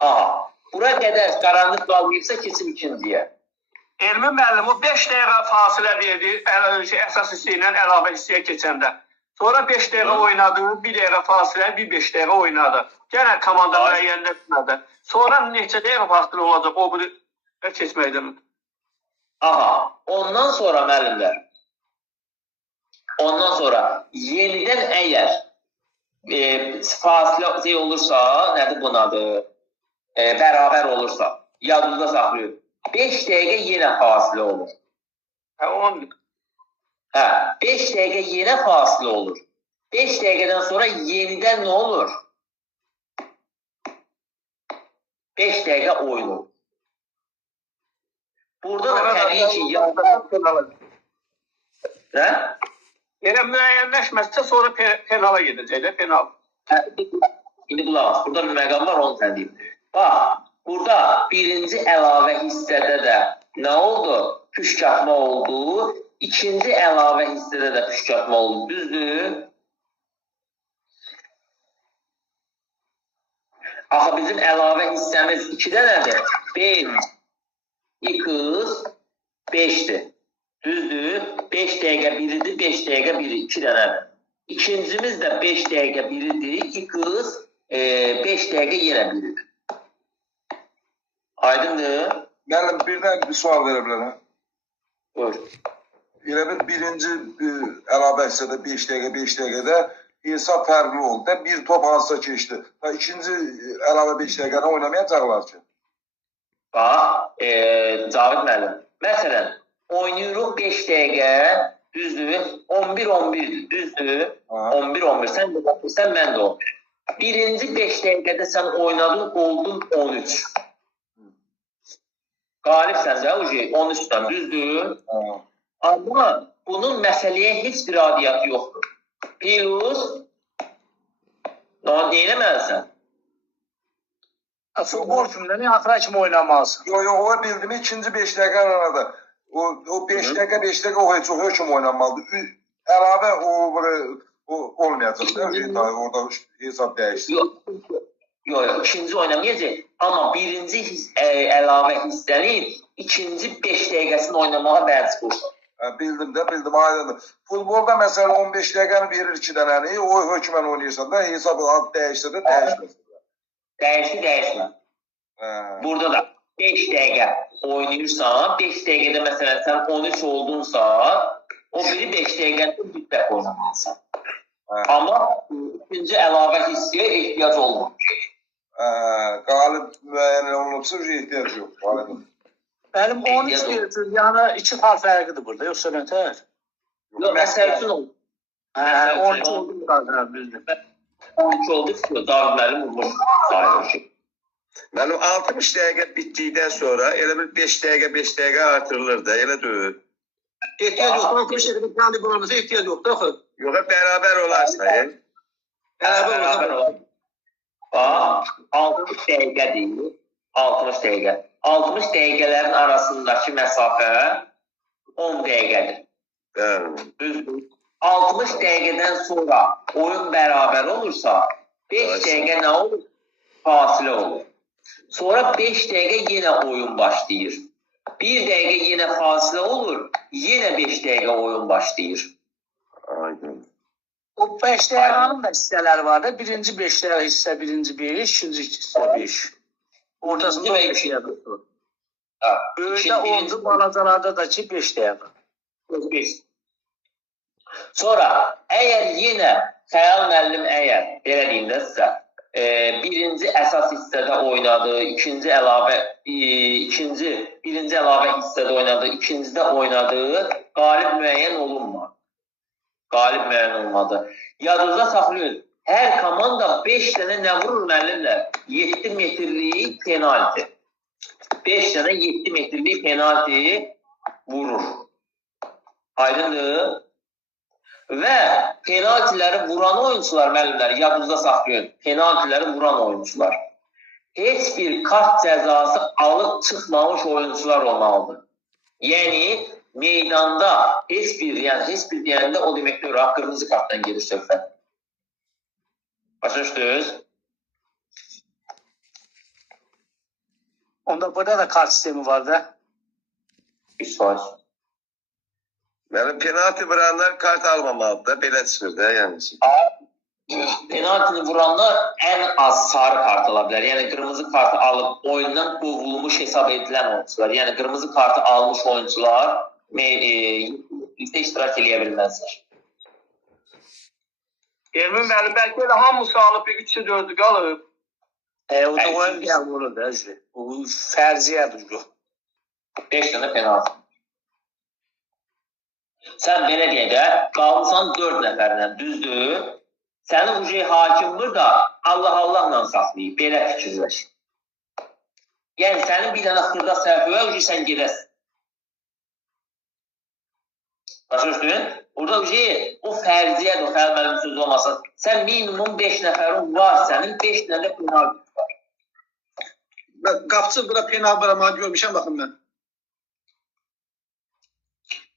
A. Bura qədər qaranlıq qalmayıbsa keçib ikinciyə. Elmi müəllim o 5 dəqiqə fasilə verdi, əsas hissə ilə əlavə hissəyə keçəndə. Sonra 5 dəqiqə oynadı, 1 dəqiqə fasilə, 5 dəqiqə oynadı. Yenə komanda müəyyənləşmədi. Sonra neçə dəqiqə fasilə olacaq, o biri keçməkdən. Aha, ondan sonra müəllimlər, ondan sonra yenidən əgər fasilə olursa, nədir bunun adı, bərabər olursa, yadınızda saxlayın, 5 dəqiqə yenə fasilə olur. 5 dəqiqə yenə fasilə olur. 5 dəqiqədən sonra yenidən nə olur? 5 dəqiqə oyun olur. Burada da təbii ki, yəni müəyyənləşməzsə sonra penala gedəcək də, penal. İndi qulaq as, burada bir məqam var, onu sən deyim. Bax, burada birinci əlavə hissədə də nə oldu? Püşkatma oldu. İkinci əlavə hissədə də püşkatma oldu. Düzdür? Axı bizim əlavə hissəmiz 2 dənədir. 5 x 5'dir. Düzdür? 5 dəqiqə biridir, 5 dəqiqə biri, 2 dənədir. İkincimiz də 5 dəqiqə biridir, x 5 dəqiqə yenə biridir. Aydındır? Müəllim, birdən bir sual verə bilərəm. Buyur. Elə bir birinci əlavə hissədə 5 dəqiqədə hesab fərqli oldu. Bir top hansısa keçdi. İkinci əlavə 5 dəqiqəni oynamayacaqlar ki. Bax, Cavid müəllim. Məsələn, oynayırıq 5 dəqiqə, düzdür? 11-11'dir, düzdür? 11-11. Sən də baxırsan, mən də 11. Birinci 5 dəqiqədə sən oynadın, oldun 13. Qalibsən də, 13'dən, düzdür? Amma bunun məsələyə heç bir adiyyatı yoxdur. Plus, neyləməlisən? Futbol filmdə niyə axıra kimi oynamazsın? Yox, o bildim, ikinci 5 dəqiqə arada. O 5 dəqiqə o heç hökm oynanmalıdır. Əlavə o olmayacaq da, orada hesab dəyişsin. Yox, ikinci oynamayacaq. Amma birinci əlavə hissənin ikinci 5 dəqiqəsini oynamağa məcbursan. Bildim, aydındır. Futbolda məsələn 15 dəqiqəni verir 2 dənəni, o hökmən oynayırsan da, hesab dəyişsə də dəyişməsin. Dəyişmə. Burada da 5 dəqiqə oynayırsan, 5 dəqiqədə məsələn sən 13 oldunsa, o biri 5 dəqiqəndə mütləq oynamalısan. Amma ikinci əlavə hissəyə ehtiyac olmur. Qalib müəyyən olunubsa, ehtiyac yox. Mənim 13 deyirsin, yəni 2 far fərqidir burada, yoxsa nətər? Yox, məsəl üçün oldu. 13 oldu mu qardaşlar, düzdür? 13 oldu, David müəllim vurmuş sayılır ki. Mənim 60 dəqiqə bitdikdən sonra elə bir 5 dəqiqə artırılır da, elə deyil. Ehtiyac yoxdur. 60 dəqiqə kendi buramıza ehtiyac yoxdur axı. Yox, bərabər olarsa, Bərabər olur. Bax, 60 dəqiqə deyil. 60 dəqiqə. 60 dəqiqələrin arasındakı məsafə 10 dəqiqədir. Bəli. Düzdür. 60 dəqiqədən sonra oyun bərabər olursa, 5 dəqiqə nə olur? Fasilə olur. Sonra 5 dəqiqə yenə oyun başlayır. 1 dəqiqə yenə fasilə olur, yenə 5 dəqiqə oyun başlayır. Aydın. O 5 dəqiqənin də hissələri var da. Birinci 5 dəqiqə hissə, birinci 5, ikinci hissə 5. Ortasında 5 dəqiqə. Böyükdə 10'dur, balacalarda da ki 5 dəqiqə. 5. Sonra, əgər yenə Xəyal müəllim əgər, belə deyim də sizə, birinci əsas hissədə oynadı, birinci əlavə hissədə oynadı, ikincidə oynadı, qalib müəyyən olunmadı. Qalib müəyyən olmadı. Yadınızda saxlayın, hər komanda 5 dənə nə vurur müəllimlər? 7 metrlik penalti. 5 dənə 7 metrlik penalti vurur. Aydındır. Və penaltiləri vuran oyuncular, müəllimlər, yadınızda saxlayın, penaltiləri vuran oyuncular heç bir kart cəzası alıb çıxmamış oyuncular olmalıdır. Yəni, meydanda heç bir deyəndə o deməkdir, qırmızı kartdan gedir söhbət. Başa düşdünüz? Onda burada da kart sistemi var da. 100%. Mənim penalti vuranlar kart almamalıdır, belə çıxır da, yəni. Penaltini vuranlar ən az sarı kart ala bilər. Yəni, qırmızı kartı alıb oyundan qovulmuş hesab edilən oyuncular. Yəni, qırmızı kartı almış oyuncular iştirak eləyə bilməzlər. Ermin müəllim, bəlkə elə hamısı alıb bir 3-4'ü qalıb. O da oyun gəl olur da. O fərziyədir yox. 5 dənə penalti. Sən belə deyək də, qalmışsan 4 nəfərlə, düzdür? Səni ucu hakimdir da Allah-Allahla saxlayıb, belə fikirləş. Yəni, sənin bir dənə xırda səhvə ucu sən gedəsən. Başa düşdün? Orada ucu o fərziyədir, o Xəyal müəllim sözü olmasın. Sən minimum 5 nəfərin var, sənin 5 dənə penalti var. Qapçı bura penalti var, görmüşəm baxın mən.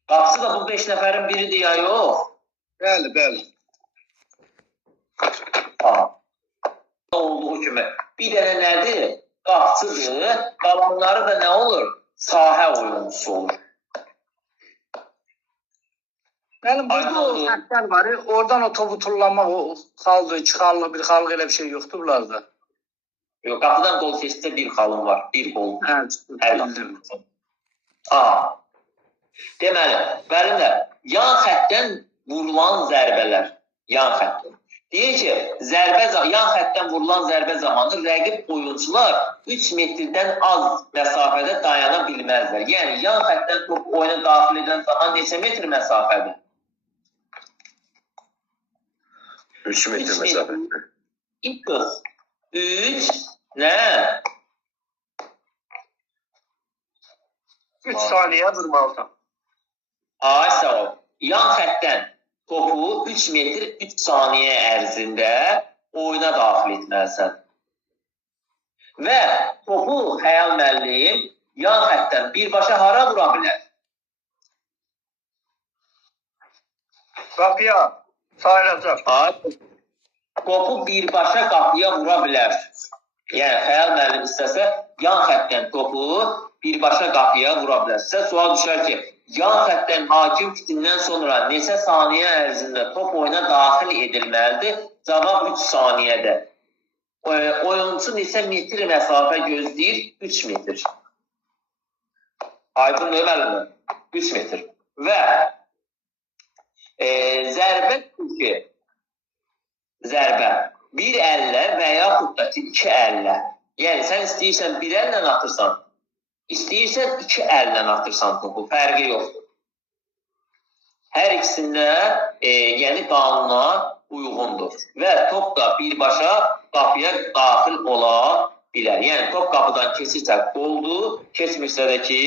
Qapısı da bu 5 nəfərin biridir ya, yox. Bəli, bəli. Olduğu kimi. Bir dənə nədir? Qapçıdır. Qalanları da nə olur? Sahə oyuncusu olur. Mənim burada o xəttlər var. Oradan o topu turlamaq, o xaldır, 2 xallı, 1 xallı elə bir şey yoxdur bunlarda. Yox, qapıdan qol seçsə 1 xalım var. 1 qol. Bildim. Deməli, müəllimlər, yan xəttdən vurulan zərbələr. Yan xəttdən. Deyir ki, yan xəttdən vurulan zərbə zamanı rəqib oyuncular 3 metrdən az məsafədə dayana bilməzlər. Yəni, yan xəttdən top oyuna daxil edən zaman neçə metr məsafədir? 3 metr məsafədə. 3, nə? 3 saniyə vurmalısan. Ay, sağ ol. Yan xəttdən topu 3 metr 3 saniyə ərzində oyuna daxil etməlisən. Və topu Xəyal müəllim yan xəttdən birbaşa hara vura bilər? Qapıya sayılacaq. Topu birbaşa qapıya vura bilər. Yəni, Xəyal müəllim istəsə, yan xəttdən topu birbaşa qapıya vura bilər. Sizə sual düşər ki, yan xəttdən hakim fitindən sonra neçə saniyə ərzində top oyuna daxil edilməlidir? Cavab 3 saniyədə. Oyuncu neçə metr məsafə gözləyir? 3 metr. Aydın deməlidir. 3 metr. Və zərbə bir əllə və yaxud da 2 əllə. Yəni, sən istəyirsən bir əllə atırsan, İstəyirsən 2 əllə atırsan topu, fərqi yoxdur. Hər ikisində yəni qanuna uyğundur. Və top da birbaşa qapıya daxil ola bilər. Yəni top qapıdan keçirsə qoldur, keçmirsə də ki,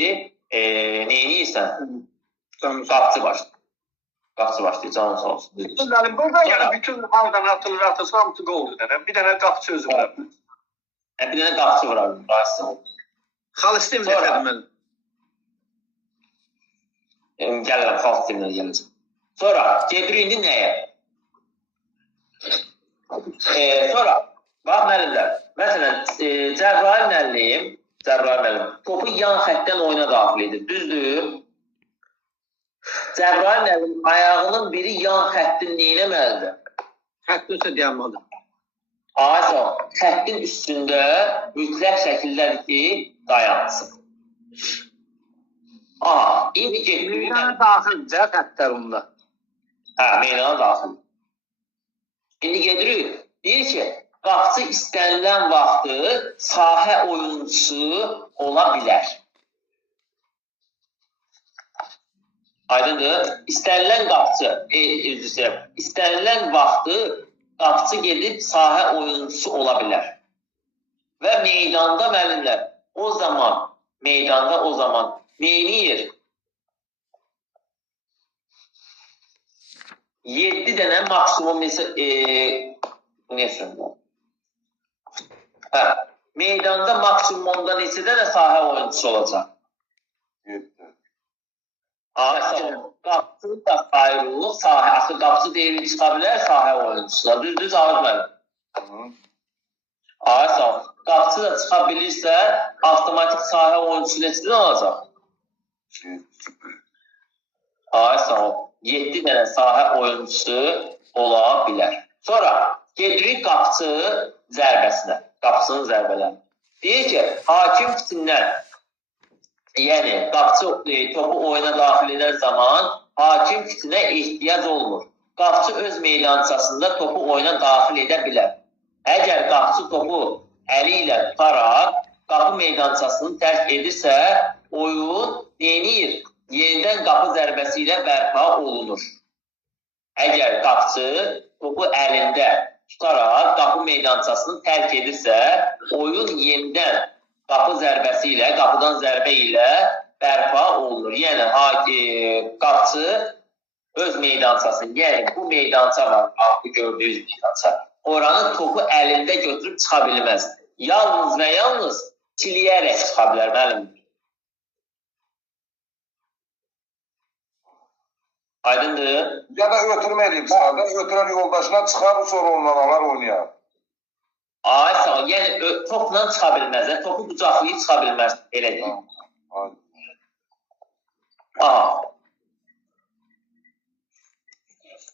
neyniyirsən? Qapçı başlayır. Qapçı başlayır, canın sağ olsun. Burada yəni bütün haldan atılırsa hamısı qoldur. Bir dənə qapçı özü var. Bir dənə qapçı var. Xal sistemi gətirdim mən. Gəlirəm, xalq sisteminə gələcəm. Sonra gedirik indi nəyə? Sonra, bax müəllimlər, məsələn, Cəbrayil müəllim topu yan xətdən oyuna daxil edir, düzdür? Cəbrayil müəllim ayağının biri yan xəttin neynəməlidir? Xətt olsa dayanmalı. Aysa, xəttin üstündə mütləq şəkildədir ki, dayansın. Aha, indi gedirik. Meydana daxilcə xəttlər onda. Meydana daxil. İndi gedirik. Deyir ki, qapçı istənilən vaxtı sahə oyuncusu ola bilər. Aydındır. İstənilən qapçı, istənilən vaxtı qapçı gedib sahə oyuncusu ola bilər. Və meydanda müəllimlər o zaman neyniyir? 7 dənə maksimum meydanda maksimumda neçə dənə sahə oyuncusu olacaq? 7. Qapçı da ayrılıq, axı qapçı deyil çıxa bilər sahə oyuncusular. Düzdür, Cavit müəllim? Qapçı da çıxa bilirsə, avtomatik sahə oyuncusu neçədən olacaq? 7 dənə sahə oyuncusu ola bilər. Sonra gedirik qapçı zərbəsinə, qapçının zərbələri. Deyir ki, hakim fitindən, yəni qapçı topu oyuna daxil edən zaman hakim fitinə ehtiyac olmur. Qapçı öz meydançasında topu oyuna daxil edə bilər. Əgər qapçı topu əli ilə tutaraq qapı meydançasını tərk edirsə, oyun neyniyir? Yenidən qapı zərbəsi ilə bərpa olunur. Əgər qapçı topu əlində tutaraq qapı meydançasını tərk edirsə, oyun yenidən qapı zərbəsi ilə, qapıdan zərbə ilə bərpa olunur. Yəni, qapçı öz meydançasını, yəni bu meydança var, altı gördüyünüz meydança, oranı topu əlində götürüb çıxa bilməz. Yalnız və yalnız siliyərək çıxa bilər, müəllim. Aydındır. Ya da ötürmə edeyim sahada, ötürən yoldaşına çıxar, sonra ondan alar oynayar. Sağ ol. Yəni, topla çıxa bilməz, topu qucaqlayıb çıxa bilməz, elə deyil.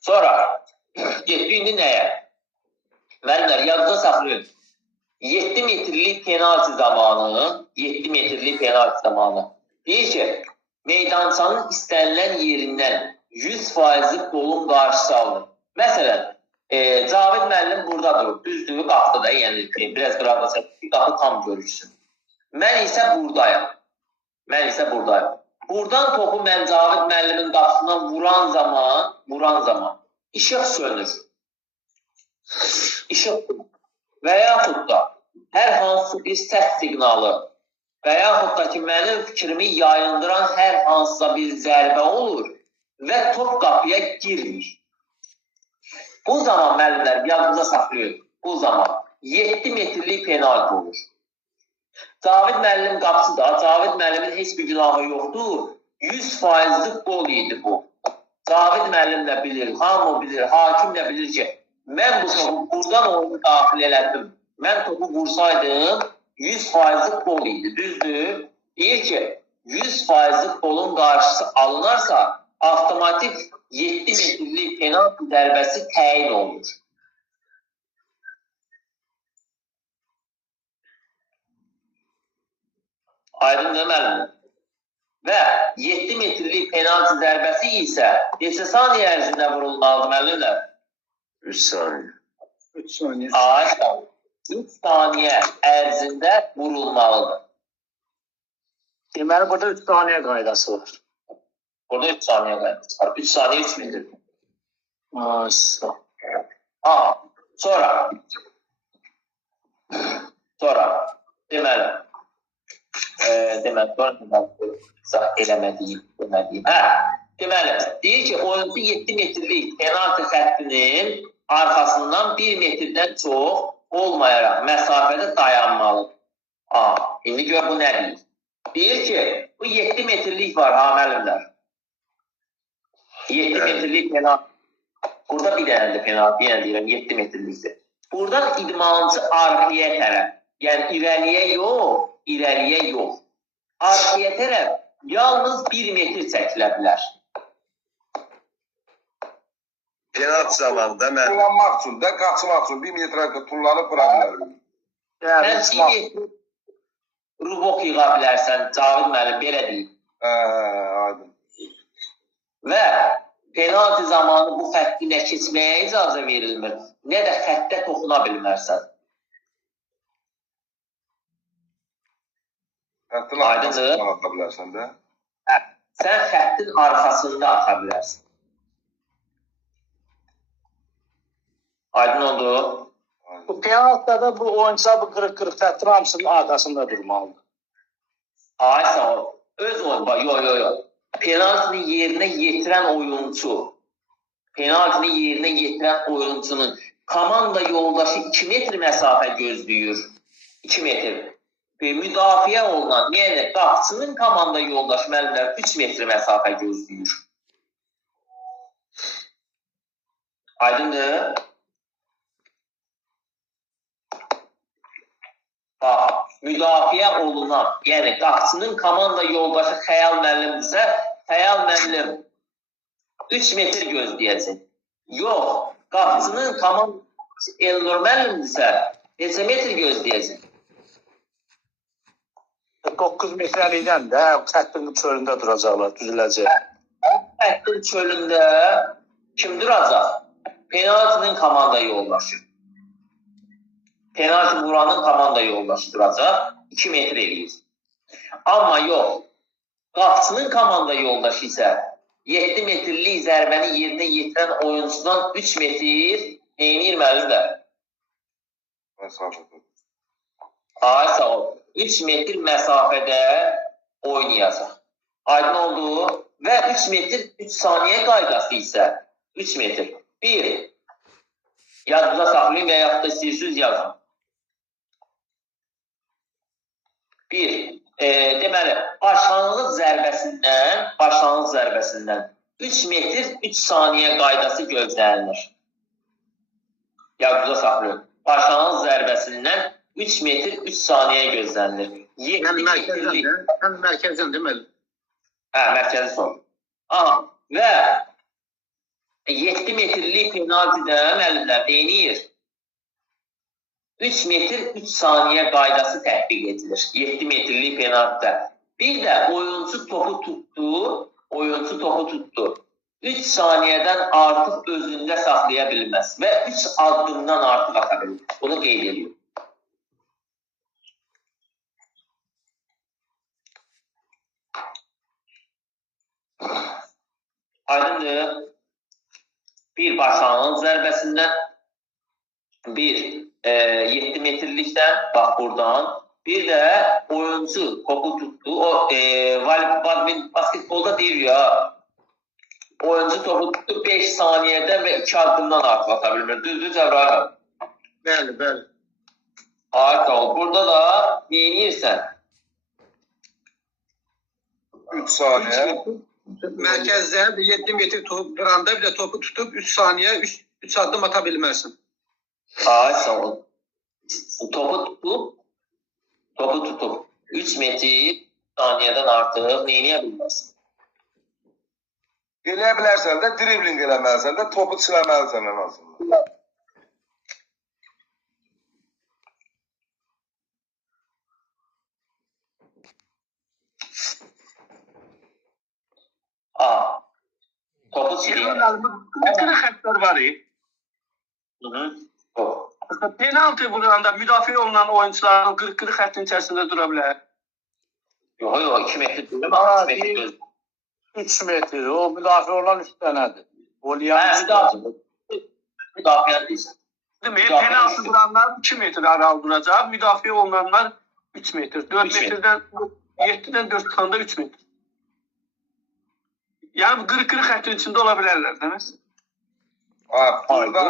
Sonra, getdik indi nəyə? Müəllimlər, yadda saxlayın. 7 metrlik penalti zamanı, deyir ki, meydançanın istənilən yerindən 100% qolun qarşısı alınır. Məsələn, Cavid müəllim burada durur, düzdür, qapıda, yəni biraz qıraqda çəkir, qapı tam görürsün. Mən isə buradayım. Buradan topu mən Cavid müəllimin qapısına vuran zaman işıq sönür. Və yaxud da hər hansı bir səs siqnalı və yaxud da ki, mənim fikrimi yayındıran hər hansısa bir zərbə olur və top qapıya girmir. Bu zaman müəllimlər yadınıza saxlayın. Bu zaman 7 metrlik penalti olur. Cavid müəllim qapıcıda, Cavid müəllimin heç bir günahı yoxdur. 100%'lik gol idi bu. Cavid müəllim də bilir, hamı bilir, hakim də bilir ki, mən bu topu buradan oyunu daxil elədim. Mən topu vursaydım 100%'lik gol idi. Düzdür? Deyir ki, 100%'lik golun qarşısı alınarsa avtomatik 7 metrlik penalti zərbəsi təyin olunur. Aydındır müəllim. Və 7 metrlik penalti zərbəsi isə neçə saniyə ərzində vurulmalıdır müəllimlər? 3 saniyə. 3 saniyə. 3 saniyə ərzində vurulmalıdır. Deməli, burada 3 saniyə qaydası var. Burada 3 saniyə qaydası var. 3 saniyə 3 metrdir. Sonra deməli, eləmədiyim. Deməli, deyir ki, oyuncu 7 metrlik penaltı xəttinin arxasından 1 metrdən çox olmayaraq məsafədə dayanmalı. İndi gör bu nə deyir? Deyir ki, bu 7 metrlik var, müəllimlər. 7 metrlik penaltı. Burada bir dənə də penaltı, yəni deyirəm, 7 metrlikdir. Buradan idmançı arxaya tərəf, yəni irəliyə yox. Arxaya tərəf yalnız 1 metr çəkilə bilər. Penaltı zamanında mən... Kullanmaq üçün də, qaçmaq üçün 1 metrə tullanıb bura bilərim. Sən 1 metr rubok yığa bilərsən, Cavid müəllim, belə deyil. Aydın. Və penaltı zamanı bu xətti nə keçməyə icazə verilmir, nə də xəttə toxuna bilmərsən. Xəttin arxasından ata bilərsən də? Sən xəttin arxasında ata bilərsən. Aydın oldu. Bu penaltıda bu oyuncular bu qırıq-qırıq xəttin hamısının arxasında durmalıdır. Ay sağ ol. Öz oyun, yox. Penaltını yerinə yetirən oyuncunun komanda yoldaşı 2 metr məsafə gözləyir. 2 metr. Müdafiə olunan, yəni qapçının komanda yoldaşı müəllimlər 3 metr məsafə gözləyir. Aydındır? Müdafiə olunan, yəni qapçının komanda yoldaşı Xəyal müəllimdirsə, Xəyal müəllim 3 metr gözləyəcək. Yox, qapçının komanda Elnur müəllimdirsə, neçə metr gözləyəcək? 9 metrəlikdən də xəttin çölündə duracaqlar, düzüləcək. Xəttin çölündə kim duracaq? Penaltının komanda yoldaşı. Penaltı vuranın komanda yoldaşı duracaq, 2 metr eləyir. Amma yox, qapçının komanda yoldaşı isə 7 metrlik zərbəni yerinə yetirən oyuncudan 3 metr neynir müəllimlər? Məsafədə. Ay sağ ol. 3 metr məsafədə oynayacaq. Aydın oldu. Və 3 metr 3 saniyə qaydası isə 3 metr. 1. Yadınıza saxlayın və yaxud da istəyirsiniz yazın. 1. Deməli, başlanğıc zərbəsindən 3 metr 3 saniyə qaydası gözlənilir. Yadınıza saxlayın. Başlanğıc zərbəsindən 3 metr 3 saniyə gözlənilir. Həm mərkəzdən deməli. Mərkəzi son. Və 7 metrlik penaltidə müəllimlər deyinir. 3 metr 3 saniyə qaydası tətbiq edilir. 7 metrlik penaltidə. Bir də oyuncu topu tutdu. 3 saniyədən artıq özündə saxlaya bilməz və 3 addımdan artıq ata bilir. Bunu qeyd ediyor. Aydındır. Bir başlanğıc zərbəsindən, bir 7 metrlikdən, bax buradan, bir də oyuncu topu tutdu. O basketbolda deyir ya, oyuncu topu tutdu 5 saniyədən və 2 addımdan artıq ata bilmir. Düzdür Cəbrayıl? Bəli. Harika ol. Burada da neyinirsən? 3 saniyə. Mərkəzdən 7 metr top duranda bir də topu tutub 3 saniyə 3 addım ata bilmərsən. Ay sağ ol. Topu tutup 3 metr saniyədən artıq neyləyə bilməzsin? Eləyə bilərsən də, dribling eləməlisən də, topu çiləməlisən ən azından. Topu çiləyəm. Qırıq xəttlər var. Penaltı vuranda müdafiə olunan oyuncuların 40 xəttin içərisində dura bilər. Yox, 2 metr deyil. 3 metr, o müdafiə olunan 3 dənədir. Müdafiə deyilsin. Demək, penaltı vuranlar 2 metr aralı duracaq, müdafiə olunanlar 3 metr. 4 3 metr. metrdən 7-dən 4 tutanda 3 metr. Yəni qırıq xəttin içində ola bilərlər, demək. Buradan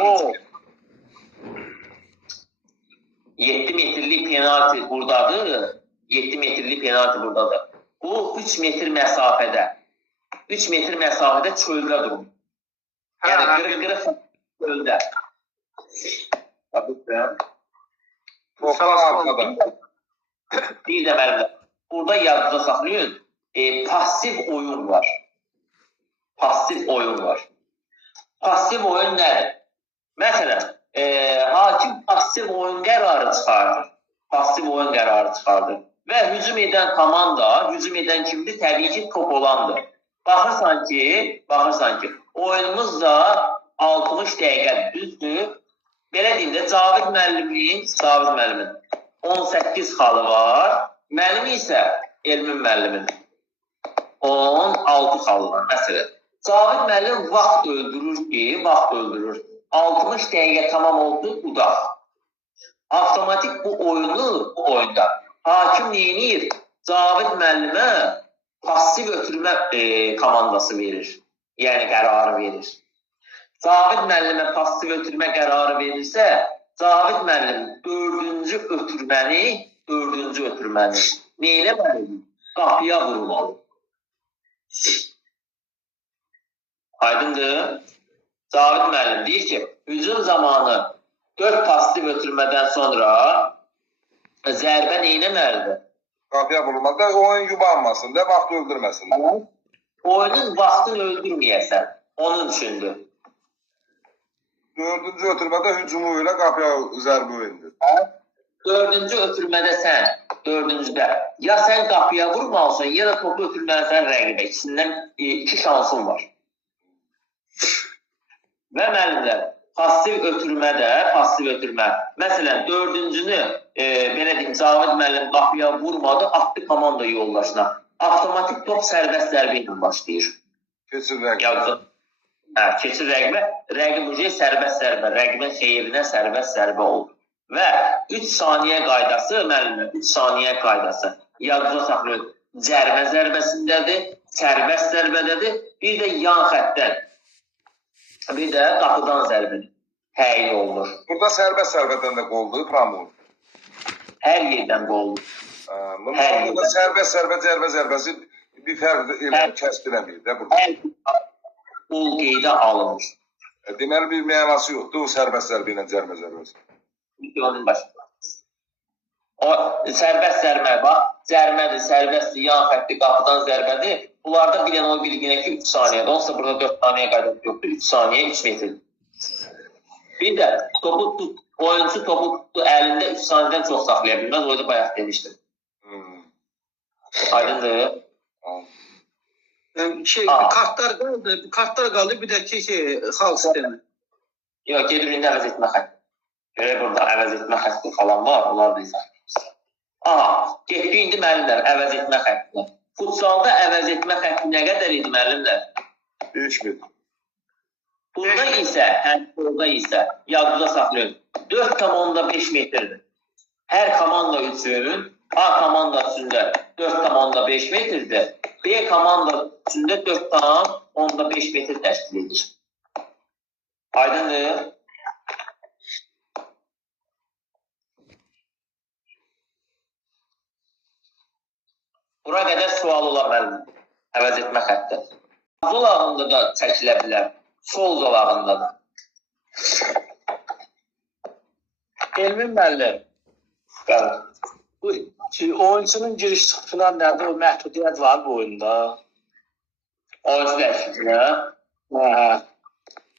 7 metrlik penalti buradadır. 7 metrlik penalti buradadır. Bu 3 metr məsafədə. 3 metr məsafədə çöldə durur. Yəni qırıq çöldə. Baxın. Bir də mənim burada yadınızda saxlayın. Pasiv oyun var. Pasiv oyun var. Pasiv oyun nədir? Məsələn, hakim pasiv oyun qərarı çıxardır. Pasiv oyun qərarı çıxardır. Və hücum edən komanda, hücum edən kimdir? Təbii ki, top olandır. Baxırsan ki, oyunumuz da 60 dəqiqə düzdür. Belə deyim də, Cavid müəllimin 18 xalı var. Müəllim isə Elmin müəllimin 16 xalı var. Məsələn, Cavid müəllim vaxt öldürür. 60 dəqiqə tamam oldu, udaq. Avtomatik bu oyunda hakim neyinir? Cavid müəllimə pasiv ötürmə komandası verir. Yəni qərarı verir. Cavid müəllimə pasiv ötürmə qərarı verirsə, Cavid müəllim dördüncü ötürməni neyləməlidir? Qapıya vurmalı. Aydındır. Cavid müəllim deyir ki, hücum zamanı 4 pasiv ötürmədən sonra zərbə neyləməlidir? Qapıya vurulmalı da oyun yubanmasın da, vaxt öldürməsin. Oyunun vaxtını öldürməyəsən. Onun üçündür. Dördüncü ötürmədə hücumu ilə qapıya zərbə oyundur. Dördüncü ötürmədə dördüncüdə ya sən qapıya vurmalısın, ya da topu ötürməlisən rəqibə. İkisindən 2 şansın var. Və müəllimlər, pasiv ötürmə. Məsələn, dördüncünü, belə deyim, Cavid müəllim qapıya vurmadı, atdı komanda yoldaşına. Avtomatik top sərbəst zərbə ilə başlayır. Keçir rəqibə. Keçir rəqibə. Rəqib ucu sərbəst zərbə. Rəqibin xeyrinə sərbəst zərbə olur. Və 3 saniyə qaydası, müəllimlər, 3 saniyə qaydası. Yadınızda saxlayın, cərmə zərbəsindədir, sərbəst zərbədədir, bir də yan xəttdən. Bir də qapıdan zərbədir. Təyin olunur. Burada sərbəst zərbədən də qoldur, Pramur. Hər yerdən qoldur. Burada sərbəst zərbəsi bir fərq kəsdirəmir də burada. Hər qol qeydə alınır. Deməli bir mənası yoxdur o sərbəst zərbə ilə cərmə zərbəsi. Onun başında. O sərbəst zərbə bax, cərmədir, sərbəstdir, yan xətti, qapıdan zərbədir. Bunlarda bilən o bilginə ki 3 saniyədir. Onsa burada 4 saniyə qaydası yoxdur. 3 saniyə 3 metr. Bir də oyuncu topu tutdu əlində 3 saniyədən çox saxlaya bilməz. O da bayaq demişdim. Aydındır. Kartlar qaldı, bir də ki xal sistemi. Yox, gedir indi əvəz etmə xətti. Görə burada əvəz etmə xətti falan var, onlar da izah edirsən. Getdi indi müəllimlər əvəz etmə xəttinə. Futsalda əvəz etmə xətti nə qədər idi müəllimlər? 3 metr. Burada isə yadınızda saxlayın, 4,5 metrdir. Hər komanda üçün A komanda üçündə 4,5 metrdir. B komanda üçündə 4,5 metr təşkil edir. Aydındır. Bura qədər sual ola mənim əvəz etmə xətti. Sol zolağında da çəkilə bilər. Sol zolağında da. Elmin müəllim. Bu oyuncunun giriş çıxışından nədir? O məhdudiyyət var bu oyunda. Oyuncu dəyişikliyi.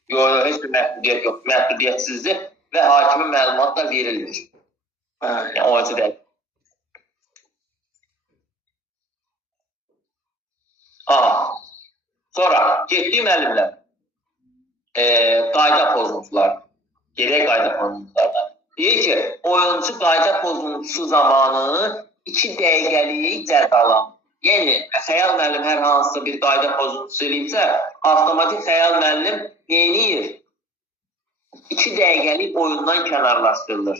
Yox, heç bir məhdudiyyət yox. Məhdudiyyətsizdir və hakimin məlumatı da verilmir. Yəni oyuncu dəyişikliyi. Sonra getdi müəllimlər. Qayda pozuntular. Gerək qayda pozuntulardan. Deyir ki, oyuncu qayda pozuntusu zamanı 2 dəqiqəlik cəzalanır. Yəni, xəyal müəllim hər hansısa bir qayda pozuntusu eləyibsə, avtomatik xəyal müəllim neyiniyir? 2 dəqiqəlik oyundan kənarlaşdırılır.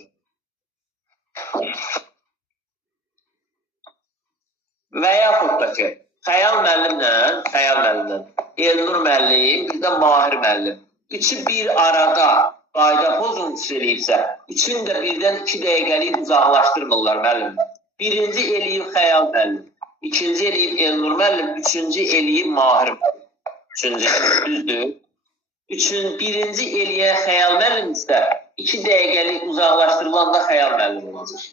Və yaxud da ki, Xəyal müəllimlə Elnur müəllim, bir də Mahir müəllim. Üçü bir arada qayda pozuntusu eləyibsə, üçün də birdən 2 dəqiqəlik uzaqlaşdırmırlar müəllim. Birinci eləyib Xəyal müəllim, ikinci eləyib Elnur müəllim, üçüncü eləyib Mahir müəllim. Üçüncü, düzdür. Birinci eləyən Xəyal müəllim isə 2 dəqiqəlik uzaqlaşdırılanda Xəyal müəllim olacaq.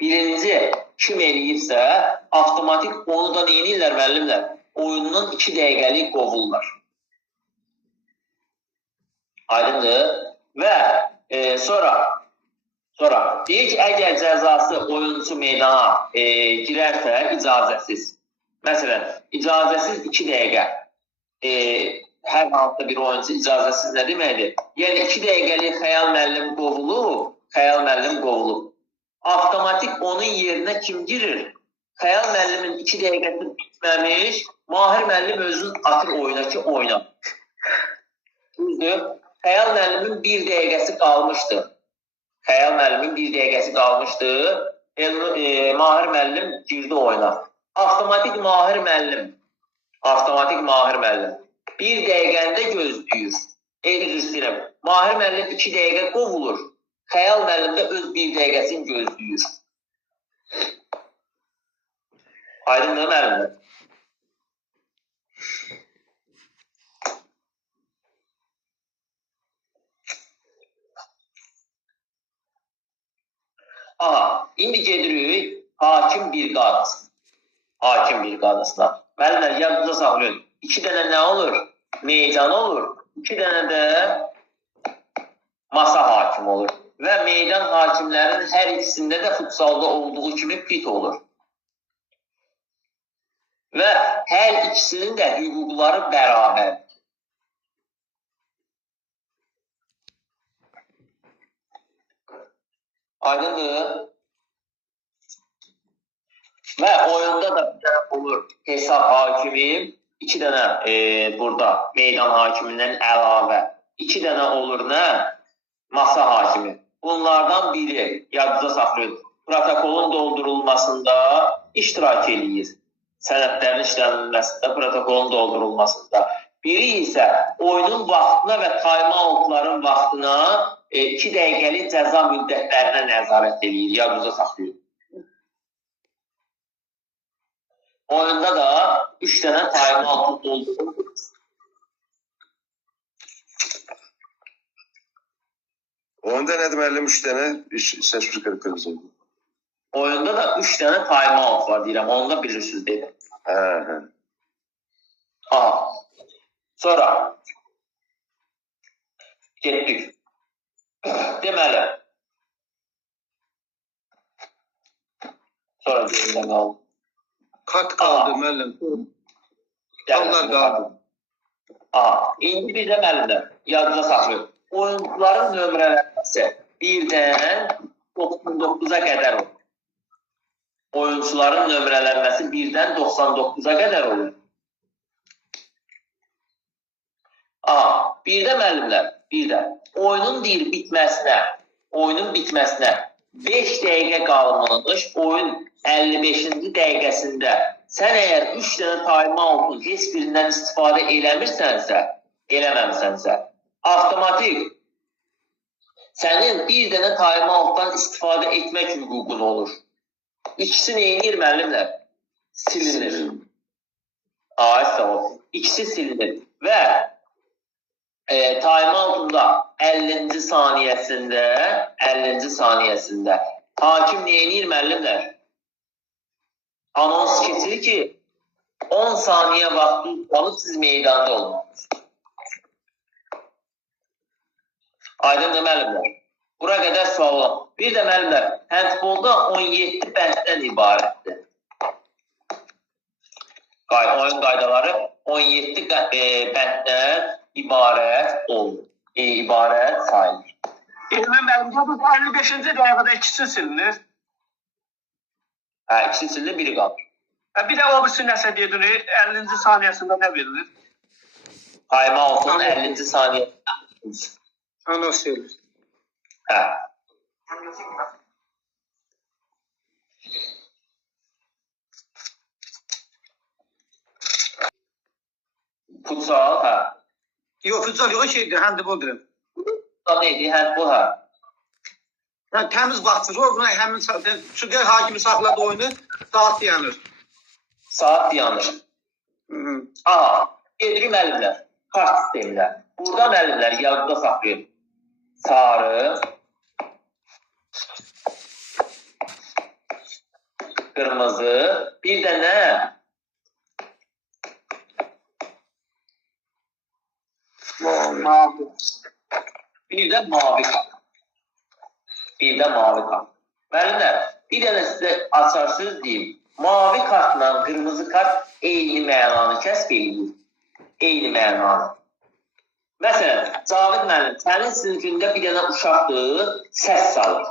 Birinci kim eləyibsə, avtomatik onu da neyinirlər müəllimlər? Oyundan 2 dəqiqəlik qovurlar. Aydındır. Və sonra deyir ki, əgər cəzası oyuncu meydana girərsə icazəsiz. Məsələn, icazəsiz 2 dəqiqə. Hər hansıda bir oyuncu icazəsiz nə deməkdir? Yəni 2 dəqiqəlik Xəyal müəllim qovulub. Avtomatik onun yerinə kim girir? Xəyal müəllimin 2 dəqiqəsi bitməmiş, Mahir müəllim özünün atır oyuna ki, oyna. Düzdür. Xəyal müəllimin 1 dəqiqəsi qalmışdı. Mahir müəllim girdi oyuna. Avtomatik Mahir müəllim 1 dəqiqəndə gözləyir. Üzr istəyirəm. Mahir müəllim 2 dəqiqə qovulur. Xəyal müəllim də öz 1 dəqiqəsini gözləyir. Aydındır müəllimlər? İndi gedirik hakim bir qadasına. Müəllimlər, yadınıza saxlayın. 2 dənə nə olur? Meydan olur. 2 dənə də masa hakim olur. Və meydan hakimlərin hər ikisində də futsalda olduğu kimi pit olur. Və hər ikisinin də hüquqları bərabər. Aydındır. Və oyunda da bir dənə olur hesab hakimi, 2 dənə burada meydan hakimindən əlavə 2 dənə olur nə? Masa hakimi. Bunlardan biri, yadınıza saxlayın, protokolun doldurulmasında iştirak edir. Sənədlərin işlənilməsində, protokolun doldurulmasında. Biri isə oyunun vaxtına və time-outların vaxtına 2 dəqiqəlik cəza müddətlərinə nəzarət edir. Yadınıza saxlayın. Oyunda da 3 dənə time-out doldurulur. Onda nədir müəllim 3 dənə? Səs qırqırıcı. Oyunda da 3 dənə time-out var deyirəm. Onu da bilirsiniz dedim. Sonra getdik. Deməli. Sonra deyiləm qaldı. Kat qaldı müəllim. Onlar qaldı. İndi bir də müəllimlər, yadınıza saxlayın. Oyuncuların nömrələnməsi 1-dən 99-a qədər olur. Oyuncuların nömrələnməsi 1-dən 99-a qədər olur. Bir də müəllimlər, oyunun bitməsinə 5 dəqiqə qalmış, oyun 55-ci dəqiqəsində sən əgər 3 dənə time-out'un heç birindən istifadə eləməmsənsə, avtomatik sənin bir dənə time-out'dan istifadə etmək hüququn olur. İkisi neyinir müəllimlər? Silinir. İkisi silinir. Və time-out'unda 50-ci saniyəsində hakim neyinir müəllimlər? Anons keçir ki 10 saniyə vaxtı alıp siz meydanda olmalısınız. Aydındır müəllimlər. Bura qədər sual olan. Bir də müəllimlər, handbolda 17 bənddən ibarətdir. Oyun qaydaları 17 bənddən ibarət olur. İbarət sayılır. Elmən müəllim, bu 55-ci dəqiqədə ikisi silinir. İkisi silinir, biri qalır. Bir də o birisi nəsə dedin, 50-ci saniyəsində nə verilir? Time-out'un 50-ci saniyəsində. Anons verilir. futsal, hə. Yox, futsal yox, şeydir, handbol deyirəm. Futsal neydi? Handbol, hə. Yəni təmiz vaxtdır. O buna həmin Süqər hakimi saxladı oyunu, saat dayanır. Saat dayanır. Aha, gedirik müəllimlər. Kart sistemlər. Burada müəllimlər yadda saxlayır. Sarı, qırmızı, bir də nə? Mavi. Bir də mavi kart. Bir də mavi kart. Müəllimlər, bir dənə sizə açarsınız deyim. Mavi kartla qırmızı kart eyni mənanı kəsb edir. Eyni mənanı. Məsələn, Cavid müəllim, sənin sinifində bir dənə uşaqdır, səs salır.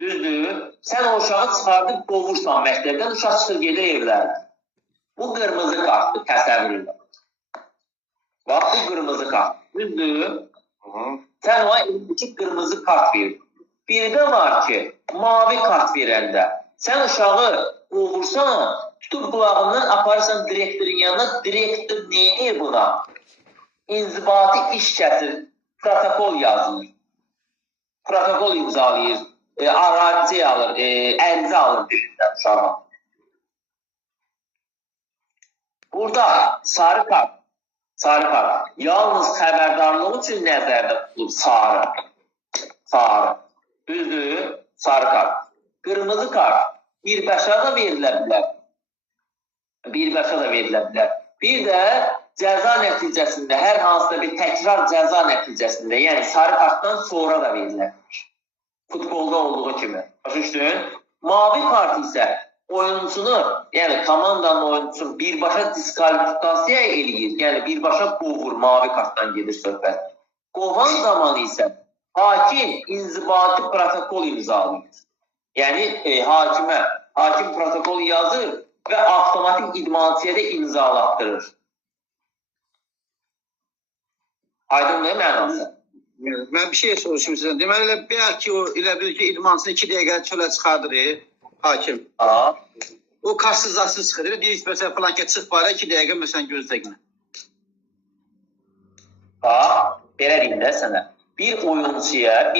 Düzdür? Sən o uşağı çıxardıb qovursan məktəbdən, uşaq çıxır gedir evlərdə. Bu qırmızı kartdır, təsəvvür edin. Bax, bu qırmızı kart. Düzdür? Sən ona elindəki qırmızı kart verir. Bir də var ki, mavi kart verəndə, sən uşağı qovursan, tutub qulağından aparırsan direktorun yanına, direktor neyini buna? İnzibati iş kəsir, protokol yazılır. Protokol imzalayır, arazi alır, ərizə alır deyirlər uşağa. Burada sarı kart, yalnız xəbərdarlıq üçün nəzərdə tutulub sarı. Sarı. Düzdür, sarı kart. Qırmızı kart birbaşa da verilə bilər. Birbaşa da verilə bilər. Bir də cəza nəticəsində, hər hansıda bir təkrar cəza nəticəsində, yəni sarı kartdan sonra da verilə bilər. Futbolda olduğu kimi. Başa düşdün? Mavi kart isə oyuncunu, yəni komandanın oyuncusunu birbaşa diskvalifikasiya eləyir. Yəni birbaşa qovur, mavi kartdan gedir söhbət. Qovan zamanı isə hakim inzibati protokol imzalayır. Yəni hakim protokol yazır və avtomatik idmançıya da imzalatdırır. Aydın nə mənası? Mən bir şey soruşum sizdən. Deməli, bəlkə o elə bilir ki, idmançını 2 dəqiqə çölə çıxardır hakim. O karsızlasız çıxır. Deyir, məsələn, flankə çıx bara 2 dəqiqə məsələn gözləginə. Belə deyim də sənə. Bir oyuncuya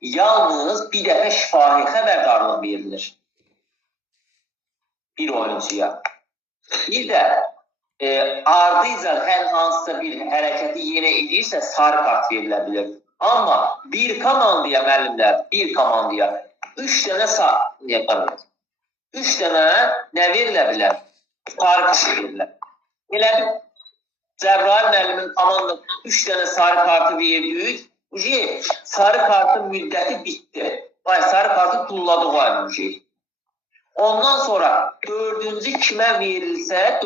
yalnız bir dəfə şifahi xəbərdarlıq verilir. Bir oyuncuya. Bir də ardıyca hər hansısa bir hərəkəti yenə edirsə sarı kart verilə bilər. Amma bir komandaya müəllimlər, 3 dənə 3 dənə nə verilə bilər? Sarı kart verirlər. Elə Cəbrayil müəllimin komandasına 3 dənə sarı kartı verdik. Sarı kartın müddəti bitdi. Sarı kartı tulladı o ayın. Ondan sonra dördüncü kimə verilsə,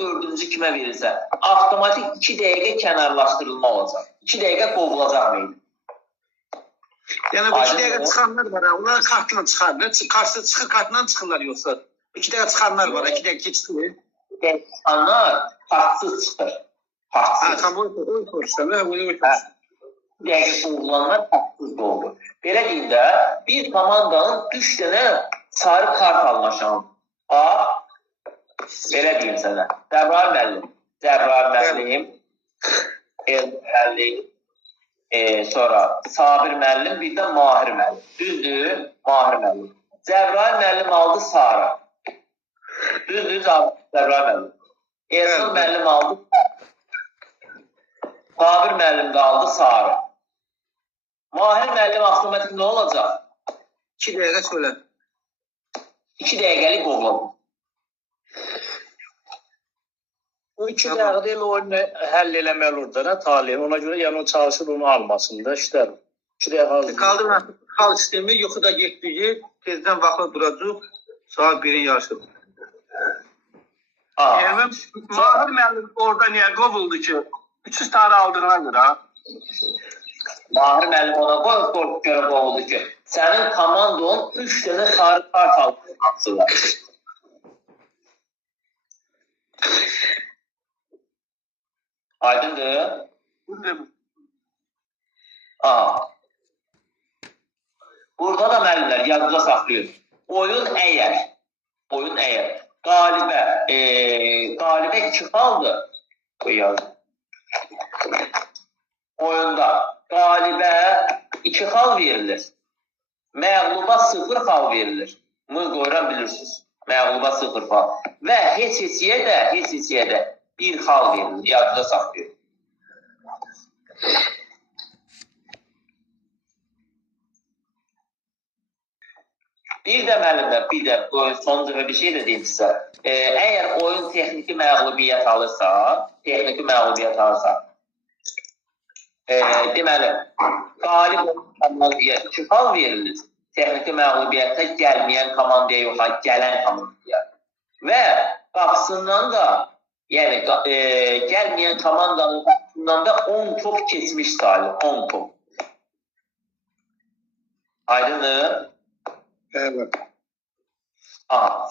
avtomatik 2 dəqiqə kənarlaşdırılma olacaq. 2 dəqiqə qovulacaq mıydı? Yəni bu 2 dəqiqə çıxanlar var, onlar kartla çıxarlar. Karşı çıxır, kartla çıxırlar yoxsa? 2 dəqiqə çıxanlar var, 2 dəqiqə keçir. Çıxanlar kartsız çıxır. Tam o soruşsan, dəqiq uğurlanlar kartsız da olur. Belə deyim də, bir komandanın 3 dənə sarı kart alma şansı. Belə deyim sənə. Cəbrayil müəllim, sonra Sabir müəllim, bir də Mahir müəllim. Düzdür, Mahir müəllim. Cəbrayil müəllim aldı sarı. Düzdür, Cəbrayil müəllim. Ersan müəllim aldı Sabir müəllim də aldı sarı. Mahir müəllim avtomatik nə olacaq? 2 dəqiqə söylə. 2 dəqiqəlik qovulur. O 2 dəqiqədə elə oyunu həll eləməli olur da, talih. Ona görə yəni o çalışır onu almasında işlər. 2 dəqiqə hazır. Qaldı xal sistemi yuxuda getdiyi, tezdən vaxtla duracaq, saat 1-in yarısı. Mahir müəllim orada niyə qovuldu ki? 300 tane aldığına görə. Mahir müəllim ona görə qovuldu ki, sənin komandon 3 dənə sarı kart aldığını. Aydındır? Burada da müəllimlər yadda saxlayır. Oyun əgər Qalibə 2 xaldır. Oyunda qalibə 2 xal verilir. Məğluba 0 xal verilir. Bunu qoyuram bilirsiniz. Məğluba 0 xal. Və heç hisiyə də 1 xal verilir. Yadda saxlayın. Bir də müəllimlər, son dəfə bir şey də deyim sizə. Əgər oyun texniki məğlubiyyət alırsa, deməli, qalib komandaya 2 xal verilir. Texniki məğlubiyyətə gəlməyən komandaya yox, gələn komandaya. Və qapısından da, yəni gəlməyən komandanın qapısından da 10 top keçmiş sayılır, 10 top. Aydındır? Evet. Aha.